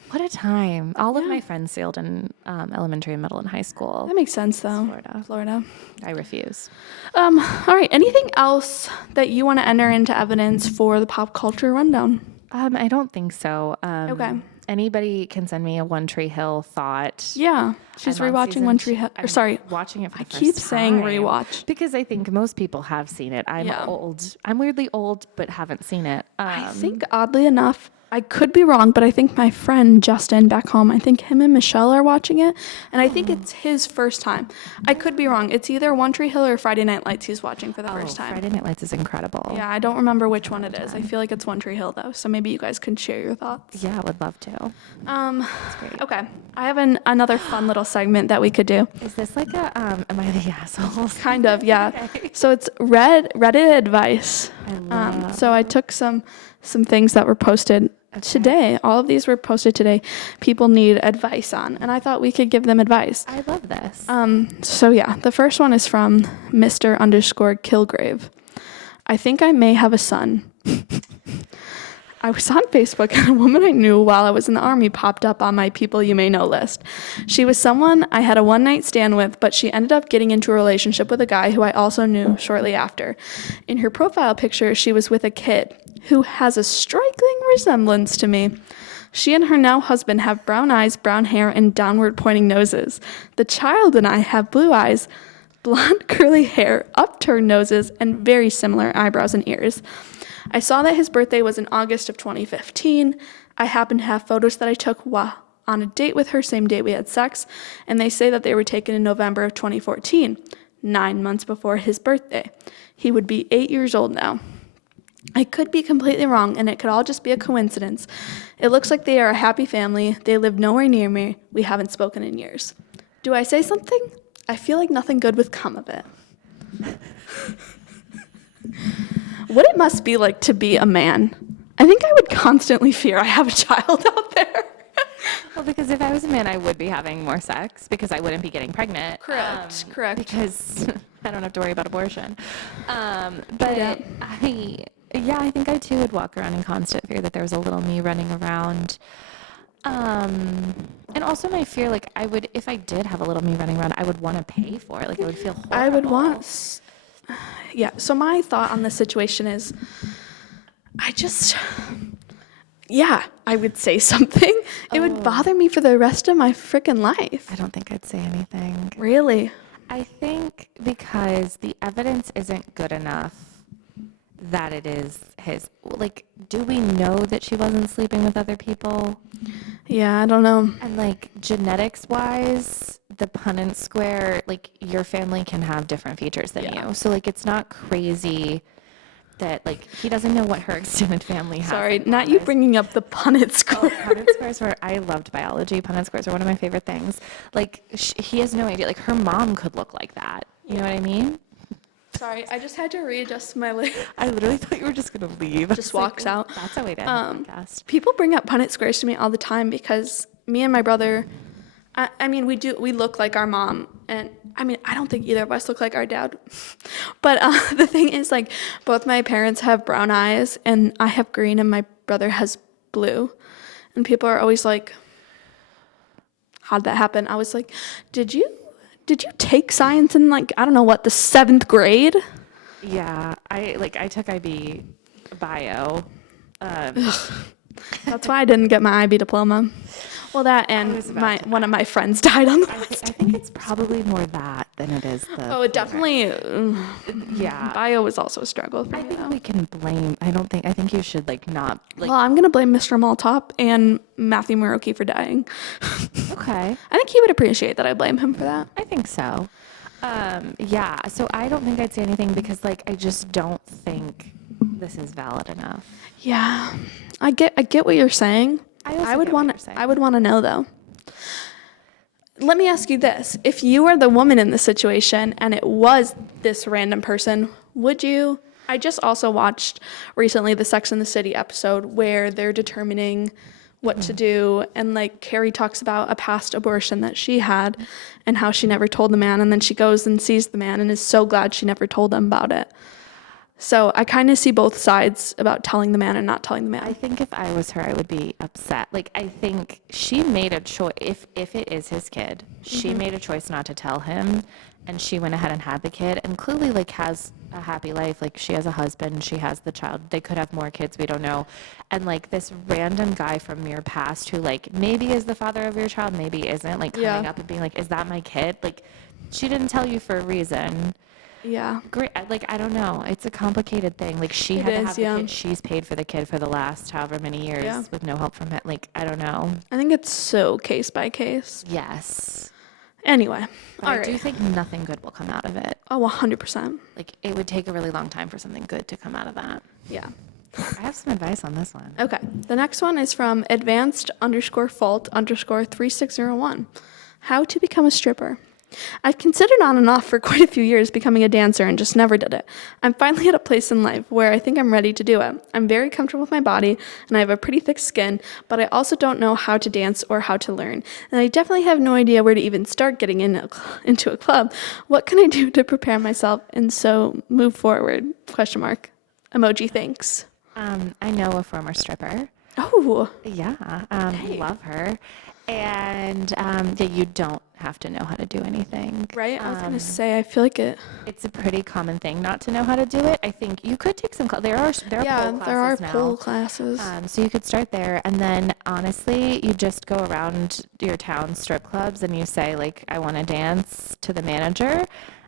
What a time. All of my friends sailed in elementary, middle, and high school. That makes sense though. Florida. I refuse. All right. Anything else that you want to enter into evidence for the pop culture rundown? I don't think so. Okay. Anybody can send me a One Tree Hill thought. Yeah. She's I'm on rewatching season One Tree two- Hill. I'm Sorry. watching it for I the first keep saying time. rewatch. Because I think most people have seen it. I'm old. I'm weirdly old, but haven't seen it. I think oddly enough, I could be wrong, but I think my friend Justin back home, I think him and Michelle are watching it, and I think it's his first time. I could be wrong. It's either One Tree Hill or Friday Night Lights he's watching for the first time. Friday Night Lights is incredible. Yeah, I don't remember which one it is. I feel like it's One Tree Hill though, so maybe you guys can share your thoughts. Yeah, I would love to. That's great. Okay, I have another fun little segment that we could do. Is this like a Am I the Asshole? Kind of, yeah. So it's Reddit advice. love- So I took some things that were posted today. All of these were posted today. People need advice on, and I thought we could give them advice. I love this. So yeah, the first one is from Mr._Kilgrave. I think I may have a son. I was on Facebook and a woman I knew while I was in the army popped up on my people you may know list. She was someone I had a one-night stand with, but she ended up getting into a relationship with a guy who I also knew shortly after. In her profile picture, she was with a kid who has a striking resemblance to me. She and her now husband have brown eyes, brown hair, and downward pointing noses. The child and I have blue eyes, blonde curly hair, upturned noses, and very similar eyebrows and ears. I saw that his birthday was in August of 2015. I happen to have photos that I took while on a date with her, same day we had sex, and they say that they were taken in November of 2014, 9 months before his birthday. He would be 8 years old now. I could be completely wrong, and it could all just be a coincidence. It looks like they are a happy family. They live nowhere near me. We haven't spoken in years. Do I say something? I feel like nothing good would come of it. What it must be like to be a man. I think I would constantly fear I have a child out there. Well, because if I was a man, I would be having more sex because I wouldn't be getting pregnant. Correct. Because I don't have to worry about abortion. But Yeah. I think I too would walk around in constant fear that there was a little me running around. And also my fear, like I would, if I did have a little me running around, I would want to pay for it. Like it would feel horrible. I would want... Yeah, so my thought on this situation is, I would say something. It would bother me for the rest of my freaking life. I don't think I'd say anything. Really? I think because the evidence isn't good enough that it is his. Like, do we know that she wasn't sleeping with other people? Yeah, I don't know. And like genetics wise, the Punnett square, like your family can have different features than you. So like it's not crazy that like he doesn't know what her extended family has. Sorry, not you bringing up the Punnett square. Punnett squares were, I loved biology. Punnett squares are one of my favorite things. Like he has no idea. Like her mom could look like that. You know what I mean? Sorry, I just had to readjust my leg. I literally thought you were just going to leave. Just walks out. That's how we did the podcast. People bring up Punnett squares to me all the time because me and my brother, I mean, we look like our mom. And I mean, I don't think either of us look like our dad. But the thing is, like, both my parents have brown eyes and I have green and my brother has blue. And people are always like, how'd that happen? I was like, did you Did you take science in like, I don't know what, the 7th grade? Yeah, I took IB bio. That's why I didn't get my IB diploma. Well, that and one of my friends died on the last I think it's probably more that than it is the. Oh, it definitely. Yeah. Bio was also a struggle for I me. think we can blame. I think you should not. Well, I'm gonna blame Mr. Maltop and Matthew Muroki for dying. Okay. I think he would appreciate that I blame him for that. I think so. Yeah. So I don't think I'd say anything because I just don't think this is valid enough. Yeah, I get what you're saying. I would want to know though. Let me ask you this. If you were the woman in the situation and it was this random person, would you? I just also watched recently the Sex and the City episode where they're determining what to do. And Carrie talks about a past abortion that she had and how she never told the man. And then she goes and sees the man and is so glad she never told them about it. So I kind of see both sides about telling the man and not telling the man. I think if I was her, I would be upset. I think she made a choice. If it is his kid, she made a choice not to tell him, and she went ahead and had the kid, and clearly has a happy life. She has a husband, she has the child. They could have more kids, we don't know. And this random guy from your past who maybe is the father of your child, maybe isn't. Coming up and being is that my kid? She didn't tell you for a reason. Yeah. Great. I don't know. It's a complicated thing. She had to have the kid. She's paid for the kid for the last however many years with no help from it. I don't know. I think it's so case by case. Yes. Anyway. I do think nothing good will come out of it. Oh, 100%. It would take a really long time for something good to come out of that. Yeah. I have some advice on this one. Okay. The next one is from advanced_fault_3601. How to become a stripper. I've considered on and off for quite a few years becoming a dancer and just never did it. I'm finally at a place in life where I think I'm ready to do it. I'm very comfortable with my body and I have a pretty thick skin, but I also don't know how to dance or how to learn. And I definitely have no idea where to even start getting into a club. What can I do to prepare myself and so move forward? ? Emoji, thanks. I know a former stripper. Oh. Yeah. Love her. And you don't have to know how to do anything. Right? I was going to say, I feel like it's a pretty common thing not to know how to do it. I think you could take some there are pole classes. So you could start there, and then honestly, you just go around your town strip clubs and you say I want to dance to the manager,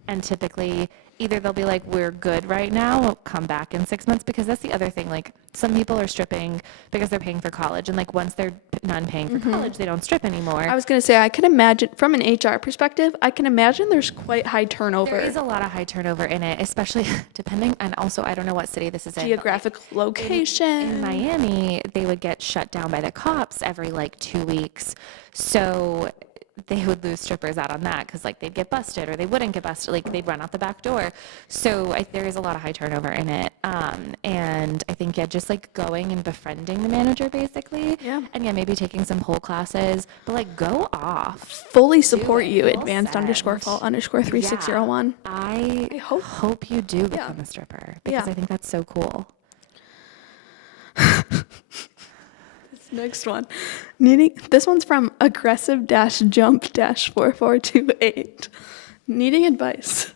and typically either they'll be we're good right now, we'll come back in 6 months, because that's the other thing. Some people are stripping because they're paying for college, and once they're not paying for college, they don't strip anymore. I was going to say, I can imagine from an HR perspective, I can imagine there's quite high turnover. There is a lot of high turnover in it, especially depending, and also I don't know what city this is in. Geographic location. In Miami, they would get shut down by the cops every 2 weeks. So they would lose strippers out on that because they'd get busted, or they wouldn't get busted, they'd run out the back door. So there is a lot of high turnover in it, and I think just going and befriending the manager basically, and maybe taking some pole classes, but go off. Fully support you, advanced_fault_3601. I hope you do become a stripper, because I think that's so cool. Next one. This one's from aggressive-jump-4428. Needing advice.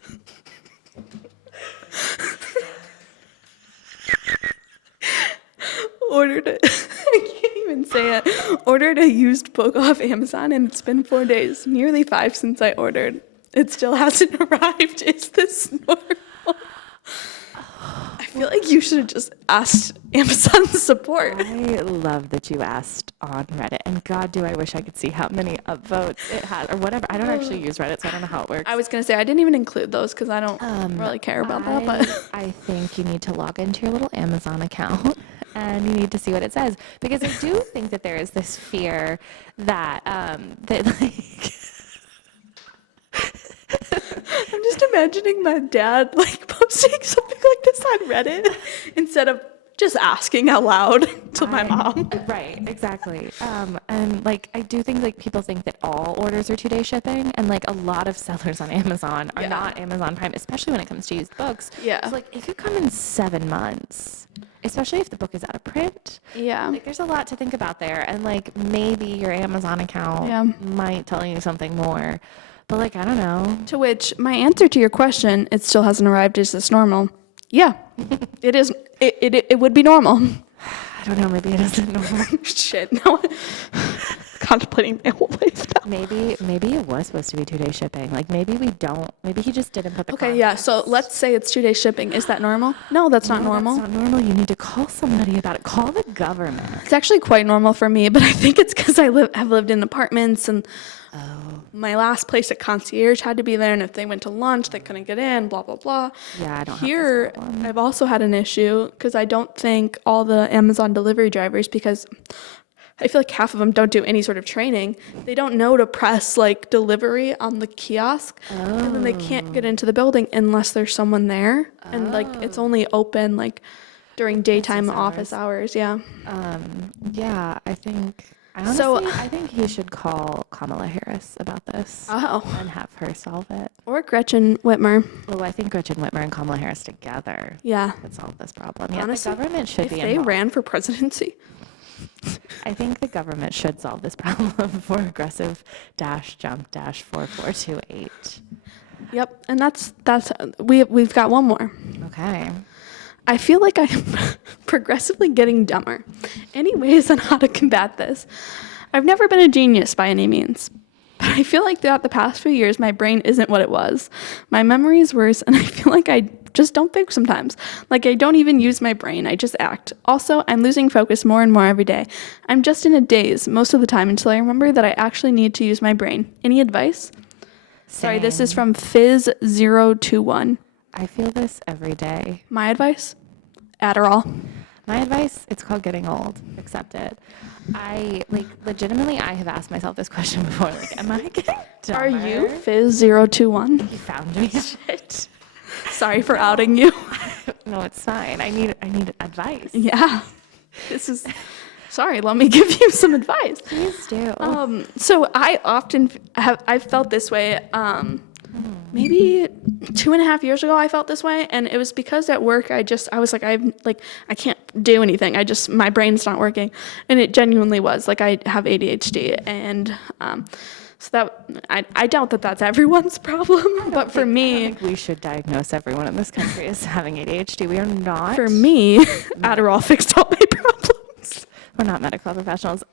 I can't even say it. Ordered a used book off Amazon and it's been 4 days, nearly 5 since I ordered. It still hasn't arrived. Is this normal? I feel like you should have just asked Amazon support. I love that you asked on Reddit, and God, do I wish I could see how many upvotes it had, or whatever. I don't actually use Reddit, so I don't know how it works. I was going to say, I didn't even include those because I don't really care about that. But I think you need to log into your little Amazon account, and you need to see what it says, because I do think that there is this fear that, I'm just imagining my dad posting something like this on Reddit instead of just asking out loud to my mom. Right, exactly. And I do think people think that all orders are 2-day shipping, and a lot of sellers on Amazon are not Amazon Prime, especially when it comes to used books. Yeah. So it could come in 7 months, especially if the book is out of print. Yeah. There's a lot to think about there, and maybe your Amazon account might tell you something more. But like, I don't know. To which my answer to your question, it still hasn't arrived. Is this normal? Yeah, it is. It would be normal. I don't know. Maybe it isn't normal. Shit. No. Contemplating my whole life now. Maybe it was supposed to be 2-day shipping. Like maybe we don't. Maybe he just didn't put the. Okay, yeah. So let's say it's 2-day shipping. Is that normal? No, that's not normal. That's not normal. You need to call somebody about it. Call the government. It's actually quite normal for me, but I think it's because have lived in apartments, and my last place at concierge had to be there, and if they went to lunch, they couldn't get in. Blah blah blah. Yeah, I don't. Here, I've also had an issue because I don't think all the Amazon delivery drivers, because I feel like half of them don't do any sort of training. They don't know to press like delivery on the kiosk, and then they can't get into the building unless there's someone there. And like it's only open like during daytime office hours. Yeah. Yeah, I think. I think he should call Kamala Harris about this. Oh. And have her solve it. Or Gretchen Whitmer. Oh, I think Gretchen Whitmer and Kamala Harris together. Yeah. Could solve this problem. Yeah, Honestly, the government should be involved. If they ran for presidency. I think the government should solve this problem for aggressive -jump-4428. Yep, and that's we've got one more. Okay. I feel like I'm progressively getting dumber. Any ways on how to combat this? I've never been a genius by any means, but I feel like throughout the past few years, my brain isn't what it was. My memory is worse, and I feel like I just don't think sometimes. Like I don't even use my brain, I just act. Also, I'm losing focus more and more every day. I'm just in a daze most of the time until I remember that I actually need to use my brain. Any advice? Sorry, this is from Fizz021. I feel this every day. My advice? Adderall. My advice, it's called getting old. Accept it. I legitimately I have asked myself this question before. Like, am I getting dumber? Are you Fizz021? You found me shit. Sorry for outing you. No, it's fine. I need advice. Yeah. This is sorry, let me give you some advice. Please do. So I often I've felt this way. Maybe 2.5 years ago I felt this way, and it was because at work I was like I can't do anything. My brain's not working, and it genuinely was like I have ADHD, and so that I doubt that that's everyone's problem, but for me, I think we should diagnose everyone in this country as having ADHD. We are not. For me, Adderall fixed all my problems. We're not medical professionals.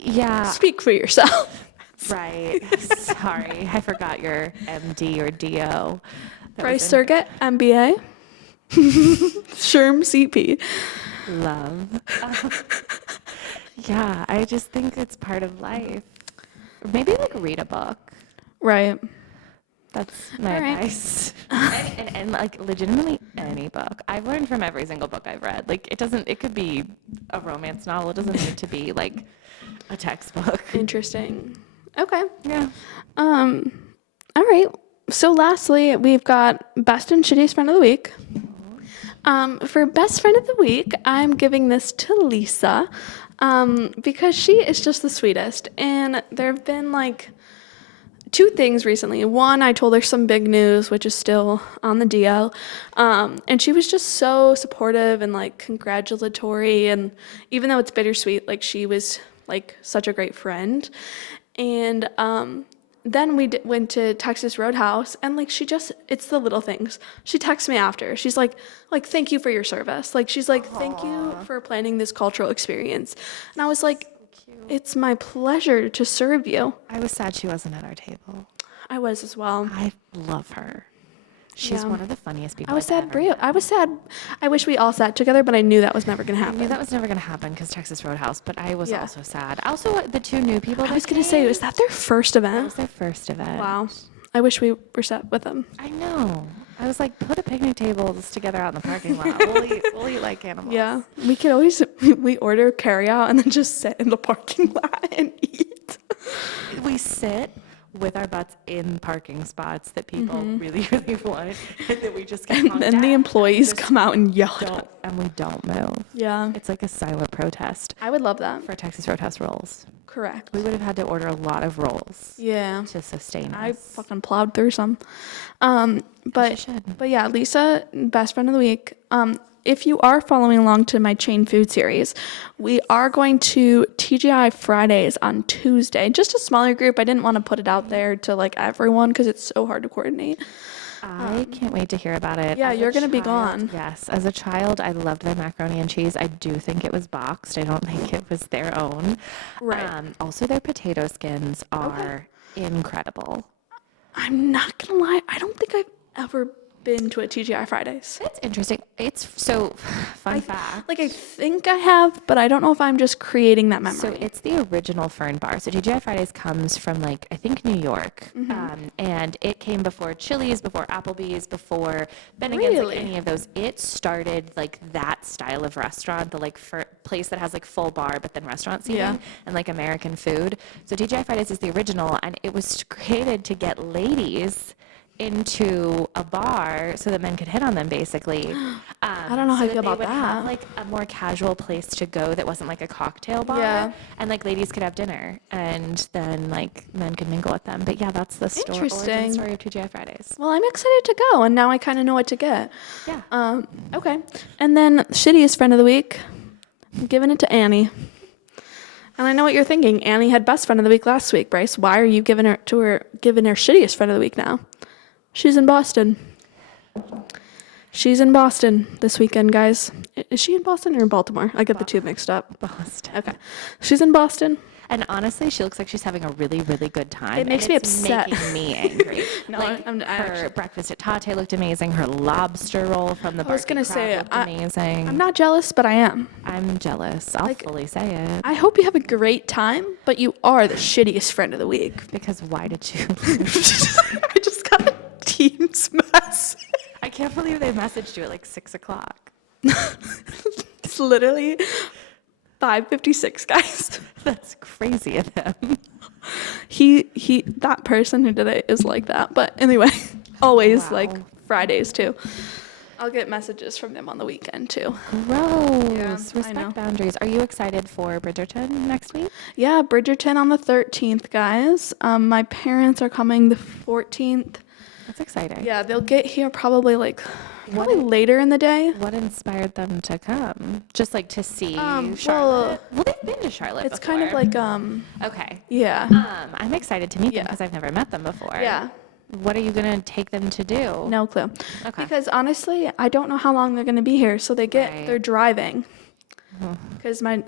Yeah. Speak for yourself. Right. Sorry, I forgot your MD or DO. Bryce Surgett, MBA. Sherm CP. Love. Yeah, I just think it's part of life. Maybe like read a book. Right. That's my advice. And like legitimately any book. I've learned from every single book I've read. Like it could be a romance novel. It doesn't need to be like a textbook. Interesting. Okay. Yeah. All right. So lastly, we've got best and shittiest friend of the week. For best friend of the week, I'm giving this to Lisa, because she is just the sweetest. And there have been like 2 things recently. One, I told her some big news, which is still on the DL. And she was just so supportive and like congratulatory. And even though it's bittersweet, like she was like such a great friend. And then we went to Texas Roadhouse, and like it's the little things. She texts me after. She's like thank you for your service. Like she's like thank you for planning this cultural experience. And I was like, it's my pleasure to serve you. I was sad she wasn't at our table. I was as well. I love her. She's one of the funniest people. I was sad for you. I was sad. I wish we all sat together, but I knew that was never going to happen. I knew that was never going to happen because Texas Roadhouse, but I was also sad. Also, the 2 new people. I was going to say, was that their first event? That was their first event. Wow. I wish we were sat with them. I know. I was like, put a picnic tables together out in the parking lot. We'll eat like animals. Yeah. We could always, we order carry out and then just sit in the parking lot and eat. We sit with our butts in parking spots that people really, really want, and then we just get and then the employees come out and yell and we don't move. Yeah. It's like a silent protest. I would love that. For Texas Roadhouse rolls. Correct. We would have had to order a lot of rolls. Yeah. To sustain us. I fucking plowed through some. But yeah, Lisa, best friend of the week. if you are following along to my chain food series, we are going to TGI Fridays on Tuesday. Just a smaller group. I didn't want to put it out there to like everyone because it's so hard to coordinate. I can't wait to hear about it. Yeah, you're going to be gone. Yes. As a child, I loved their macaroni and cheese. I do think it was boxed. I don't think it was their own. Right. Also, their potato skins are incredible. I'm not going to lie. I don't think I've ever been to a TGI Fridays. That's interesting. It's so fun fact. Like I think I have, but I don't know if I'm just creating that memory. So it's the original Fern bar. So TGI Fridays comes from like I think New York, and it came before Chili's, before Applebee's, before Ben and Again's, like any of those. It started like that style of restaurant, the like place that has like full bar but then restaurant seating and like American food. So TGI Fridays is the original, and it was created to get ladies into a bar so that men could hit on them, basically. I don't know how I feel about that. Have like a more casual place to go that wasn't like a cocktail bar, and like ladies could have dinner, and then like men could mingle with them. But yeah, that's the origin story of TGI Fridays. Well, I'm excited to go, and now I kind of know what to get. Yeah. Okay. And then shittiest friend of the week, I'm giving it to Annie. And I know what you're thinking. Annie had best friend of the week last week, Bryce. Why are you giving her shittiest friend of the week now? She's in Boston. She's in Boston this weekend, guys. Is she in Boston or in Baltimore? I get the two mixed up. Boston. Okay. She's in Boston. And honestly, she looks like she's having a really, really good time. It makes me upset. Making me angry. No, like, her breakfast at Tate looked amazing. Her lobster roll from the Barkley Crab looked amazing. I'm not jealous, but I am. I'm jealous. I'll fully say it. I hope you have a great time, but you are the shittiest friend of the week. Because why did you? I just got a Teams message. I can't believe they messaged you at like 6 o'clock. It's literally 5:56, guys. That's crazy of him. That person who did it is like that. But anyway, always like Fridays too. I'll get messages from them on the weekend too. Gross. Yeah, Respect boundaries. Are you excited for Bridgerton next week? Yeah, Bridgerton on the 13th, guys. My parents are coming the 14th. That's exciting. Yeah, they'll get here probably later in the day. What inspired them to come? Just like to see Charlotte? Well, they've been to Charlotte It's before. kind of like Okay. Yeah. I'm excited to meet them because I've never met them before. Yeah. What are you going to take them to do? No clue. Okay. Because honestly, I don't know how long they're going to be here, so they're driving. Because I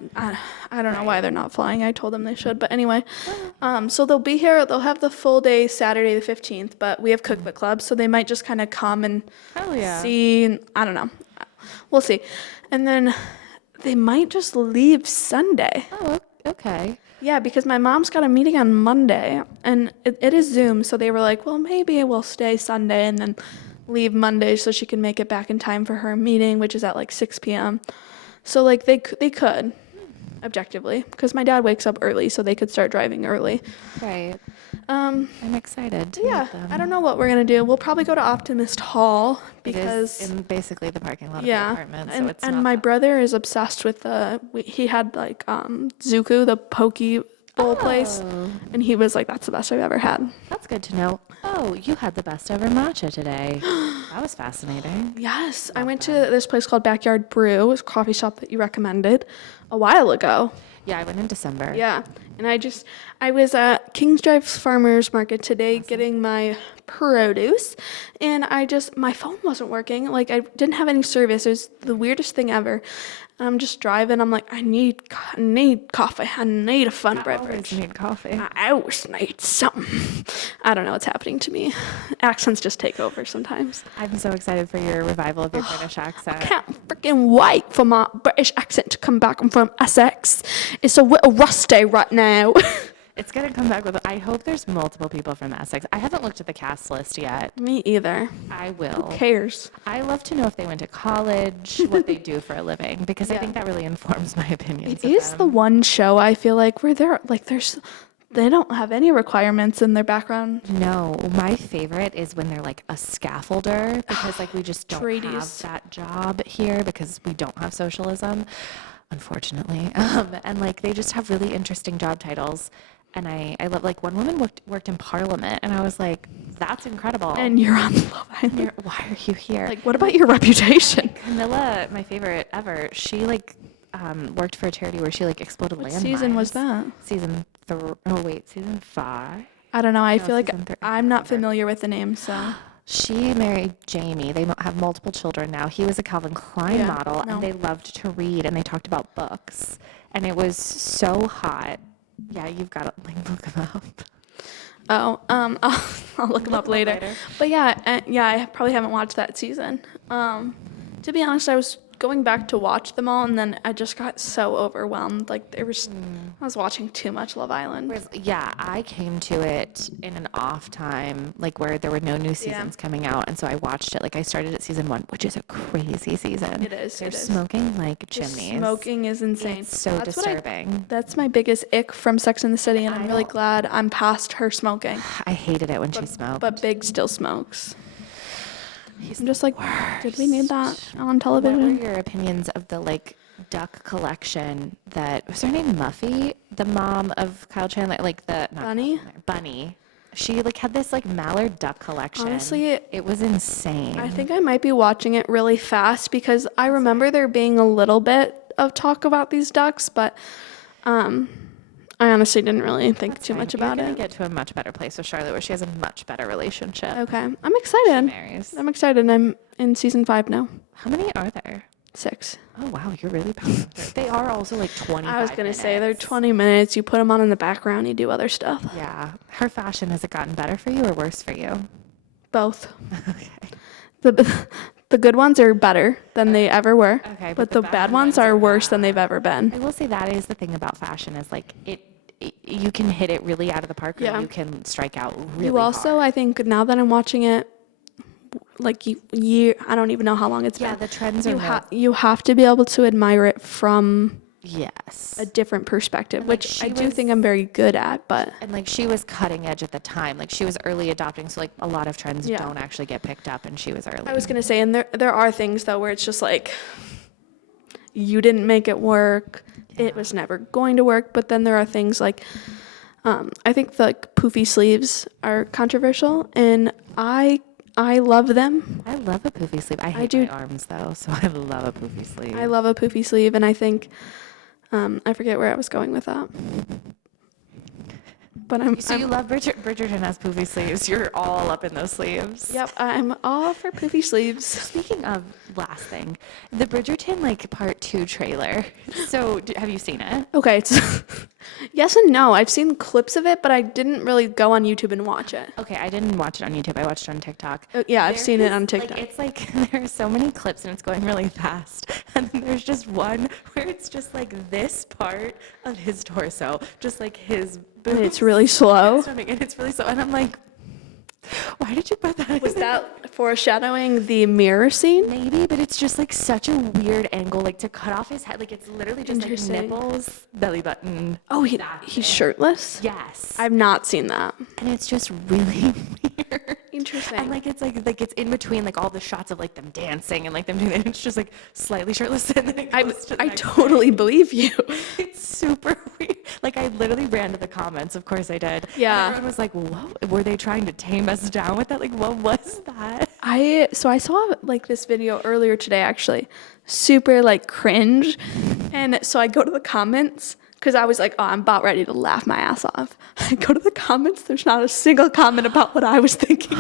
don't know why they're not flying. I told them they should, but anyway. So they'll be here. They'll have the full day Saturday the 15th, but we have cookbook club, so they might just kind of come and see. I don't know. We'll see. And then they might just leave Sunday. Oh, okay. Yeah, because my mom's got a meeting on Monday, and it is Zoom, so they were like, well, maybe we'll stay Sunday and then leave Monday so she can make it back in time for her meeting, which is at like 6 p.m. So, like, they could, objectively, because my dad wakes up early, so they could start driving early. Right. I'm excited to meet them. I don't know what we're going to do. We'll probably go to Optimist Hall, because... It is in basically the parking lot of the apartment, so it's and my brother is obsessed with he had, like, Zuku, the Poke Bowl place, and he was like, that's the best I've ever had. That's good to know. Oh, you had the best ever matcha today. That was fascinating. Yes. I went to this place called Backyard Brew. It was a coffee shop that you recommended a while ago. Yeah, I went in December. Yeah. And I was at Kings Drive Farmers Market today getting my produce, and my phone wasn't working. Like, I didn't have any service. It was the weirdest thing ever. And I'm just driving. I'm like, I need coffee. I need a fun beverage. I always need coffee. I always need something. I don't know what's happening to me. Accents just take over sometimes. I'm so excited for your revival of your British accent. I can't freaking wait for my British accent to come back. I'm from Essex. It's a little rusty right now. It's going to come back with... I hope there's multiple people from Essex. I haven't looked at the cast list yet. Me either. I will. Who cares? I love to know if they went to college, what they do for a living, because I think that really informs my opinions. It is the one show I feel like where they don't have any requirements in their background. No, my favorite is when they're like a scaffolder, because like we just don't have that job here because we don't have socialism, unfortunately. And like they just have really interesting job titles. And I love, like, one woman worked in Parliament, and I was like, that's incredible. And you're on Love Island. Why are you here? Like, what about your reputation? Camilla, my favorite ever, she like worked for a charity where she like exploded landmines. What season was that? Season 5. I don't know. I No, feel like season 3. I'm not familiar with the name, so. She married Jamie. They have multiple children now. He was a Calvin Klein model, and they loved to read, and they talked about books, and it was so hot. Yeah, you've got to like look them up. Oh, I'll look them up later. But yeah, I probably haven't watched that season. To be honest, I was going back to watch them all, and then I just got so overwhelmed. Like I was watching too much Love Island. Whereas, yeah, I came to it in an off time, like where there were no new seasons coming out, and so I watched it. Like I started at season 1, which is a crazy season. It is. They're smoking like chimneys. Smoking is insane. It's so disturbing. That's my biggest ick from Sex and the City, and I'm really glad I'm past her smoking. I hated it when she smoked. But Big still smokes. I'm just like, did we need that on television? What were your opinions of the like duck collection that was her name Muffy, the mom of Kyle Chandler, like the Bunny. She like had this like mallard duck collection. Honestly, it was insane. I think I might be watching it really fast because I remember there being a little bit of talk about these ducks, but I honestly didn't really think too much about it. You're gonna get to a much better place with Charlotte where she has a much better relationship. Okay. I'm excited. I'm excited. I'm in season 5 now. How many are there? 6. Oh, wow. You're really passionate. They are also like 20 I was going to say they're 20 minutes. You put them on in the background. You do other stuff. Yeah. Her fashion, has it gotten better for you or worse for you? Both. Okay. The good ones are better than they ever were. Okay. But the bad ones are worse than they've ever been. I will say that is the thing about fashion is like you can hit it really out of the park or you can strike out really You also, hard. I think now that I'm watching it, like I don't even know how long it's been. Yeah, the trends are you have to be able to admire it from a different perspective, which I do think I'm very good at. But and like she was cutting edge at the time, like she was early adopting, so like a lot of trends don't actually get picked up, and she was early. I was gonna say, and there are things though where it's just like you didn't make it work. It was never going to work. But then there are things like I think the like poofy sleeves are controversial, and I love them. I love a poofy sleeve. I hate my arms though, so I love a poofy sleeve. I love a poofy sleeve, and I think I forget where I was going with that. But you love Bridgerton has poofy sleeves. You're all up in those sleeves. Yep, I'm all for poofy sleeves. Speaking of last thing, the Bridgerton like part 2 trailer. So have you seen it? Okay, it's yes and no. I've seen clips of it, but I didn't really go on YouTube and watch it. Okay, I didn't watch it on YouTube. I watched it on TikTok. Yeah, I've seen it on TikTok. Like, it's like there are so many clips and it's going really fast. And then there's just one where it's just like this part of his torso, just like his boobs. And it's really slow. And it's really slow. And I'm like, why did you put that? Was that foreshadowing the mirror scene? Maybe, but it's just like such a weird angle, like to cut off his head. Like it's literally just like nipples, belly button. Oh, he's shirtless? Yes. I've not seen that. And it's just really weird. Interesting. And like it's like it's in between like all the shots of like them dancing and like them doing it. It's just like slightly shirtless and then it goes to the next totally believe you. It's super weird. Like I literally ran to the comments. Of course I did. Yeah. And everyone was like, "Whoa, were they trying to tame us down with that? Like what was that?" I saw like this video earlier today actually. Super like cringe. And so I go to the comments because I was like, oh, I'm about ready to laugh my ass off. I go to the comments. There's not a single comment about what I was thinking.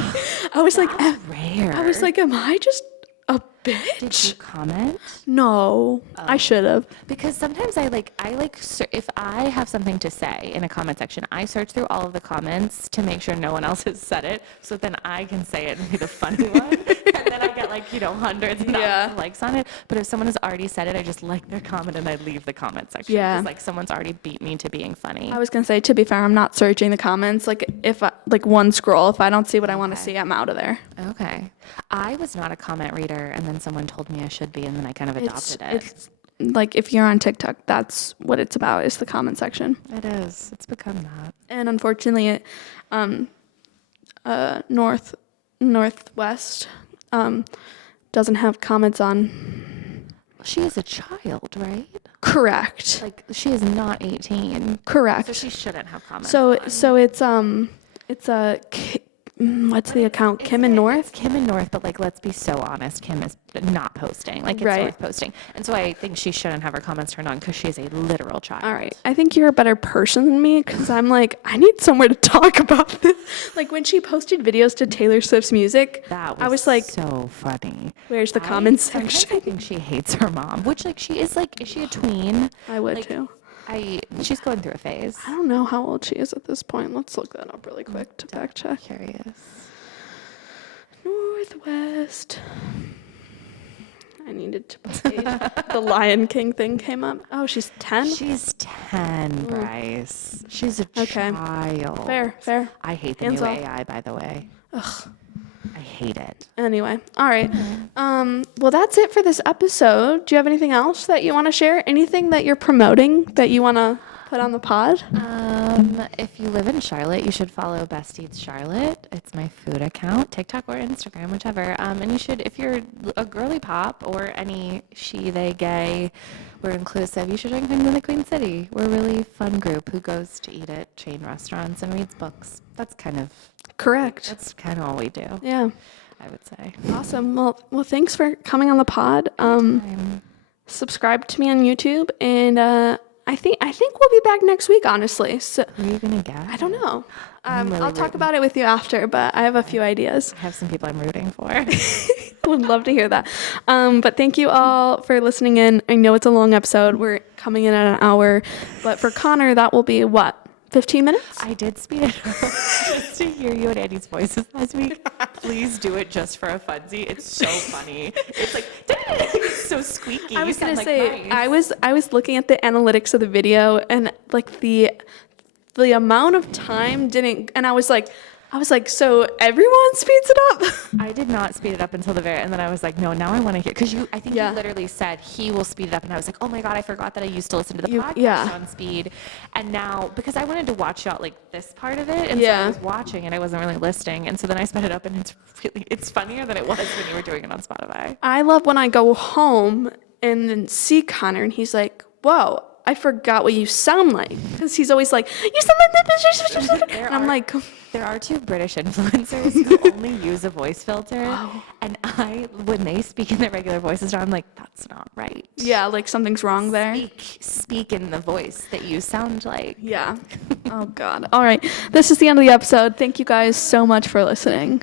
I was like, rare. I was like, am I just a bitch? Did you comment? No, I should have. Because sometimes if I have something to say in a comment section, I search through all of the comments to make sure no one else has said it, so then I can say it and be the funny one. And then I get hundreds and thousands of likes on it. But if someone has already said it, I just like their comment and I leave the comment section. Yeah. Because like someone's already beat me to being funny. I was gonna say, to be fair, I'm not searching the comments. Like if one scroll, if I don't see what I want to see, I'm out of there. Okay. I was not a comment reader, and then someone told me I should be, and then I kind of adopted it. It's like if you're on TikTok, that's what it's about, is the comment section. It is. It's become that. And unfortunately, Northwest doesn't have comments on She is a child, right? Correct. Like, she is not 18. Correct. So she shouldn't have comments. So it's a what's the account? Kim and North? It's Kim and North, but like, let's be so honest. Kim is not posting. Like, it's Right. North posting. And so I think she shouldn't have her comments turned on because she is a literal child. All right. I think you're a better person than me because I'm like, I need somewhere to talk about this. Like when she posted videos to Taylor Swift's music, That I was like, so funny. where's the comments Sometimes section? I think she hates her mom, which like she is like, is she a tween? I would Like, too. She's going through a phase. I don't know how old she is at this point. Let's look that up really quick to fact check. Curious. Northwest. I needed to put the Lion King thing came up. Oh, she's 10? She's 10, Bryce. She's a child. Fair. I hate the Hands new off. AI, by the way. Ugh. I hate it. Anyway, all right. Well, that's it for this episode. Do you have anything else that you want to share? Anything that you're promoting that you want to put on the pod? If you live in Charlotte, you should follow Best Eats Charlotte. It's my food account, TikTok or Instagram, whichever. And you should, if you're a girly pop or any she, they, gay, we're inclusive, you should join Queens in the Queen City. We're a really fun group who goes to eat at chain restaurants and reads books. That's kind of all we do. Yeah. I would say. Awesome. Well, thanks for coming on the pod. Subscribe to me on YouTube, and I think we'll be back next week. Honestly, so Who are you gonna get? I don't know. really I'll talk rooting. about it with you after, but I have a few ideas. I have some people I'm rooting for. Would love to hear that. But thank you all for listening in. I know it's a long episode. We're coming in at an hour, but for Connor, that will be what? 15 minutes? I did speed it up just to hear you and Andy's voices last week. Please do it just for a funsy. It's so funny. It's like it's so squeaky. I was You sound gonna say Bryce. I was looking at the analytics of the video and like the amount of time didn't, and I was like, so everyone speeds it up? I did not speed it up until the very end. And then I was like, no, now I want to hear, because I think you literally said he will speed it up. And I was like, oh my God, I forgot that I used to listen to the podcast on speed. And now, because I wanted to watch out like this part of it. And so I was watching and I wasn't really listening. And so then I sped it up and it's funnier than it was when you were doing it on Spotify. I love when I go home and then see Connor and he's like, whoa, I forgot what you sound like. Because he's always like, you sound like this. And I'm like, there are two British influencers who only use a voice filter. Oh. And when they speak in their regular voices, I'm like, that's not right. Yeah, like something's wrong there. Speak in the voice that you sound like. Yeah. Oh, God. All right. This is the end of the episode. Thank you guys so much for listening.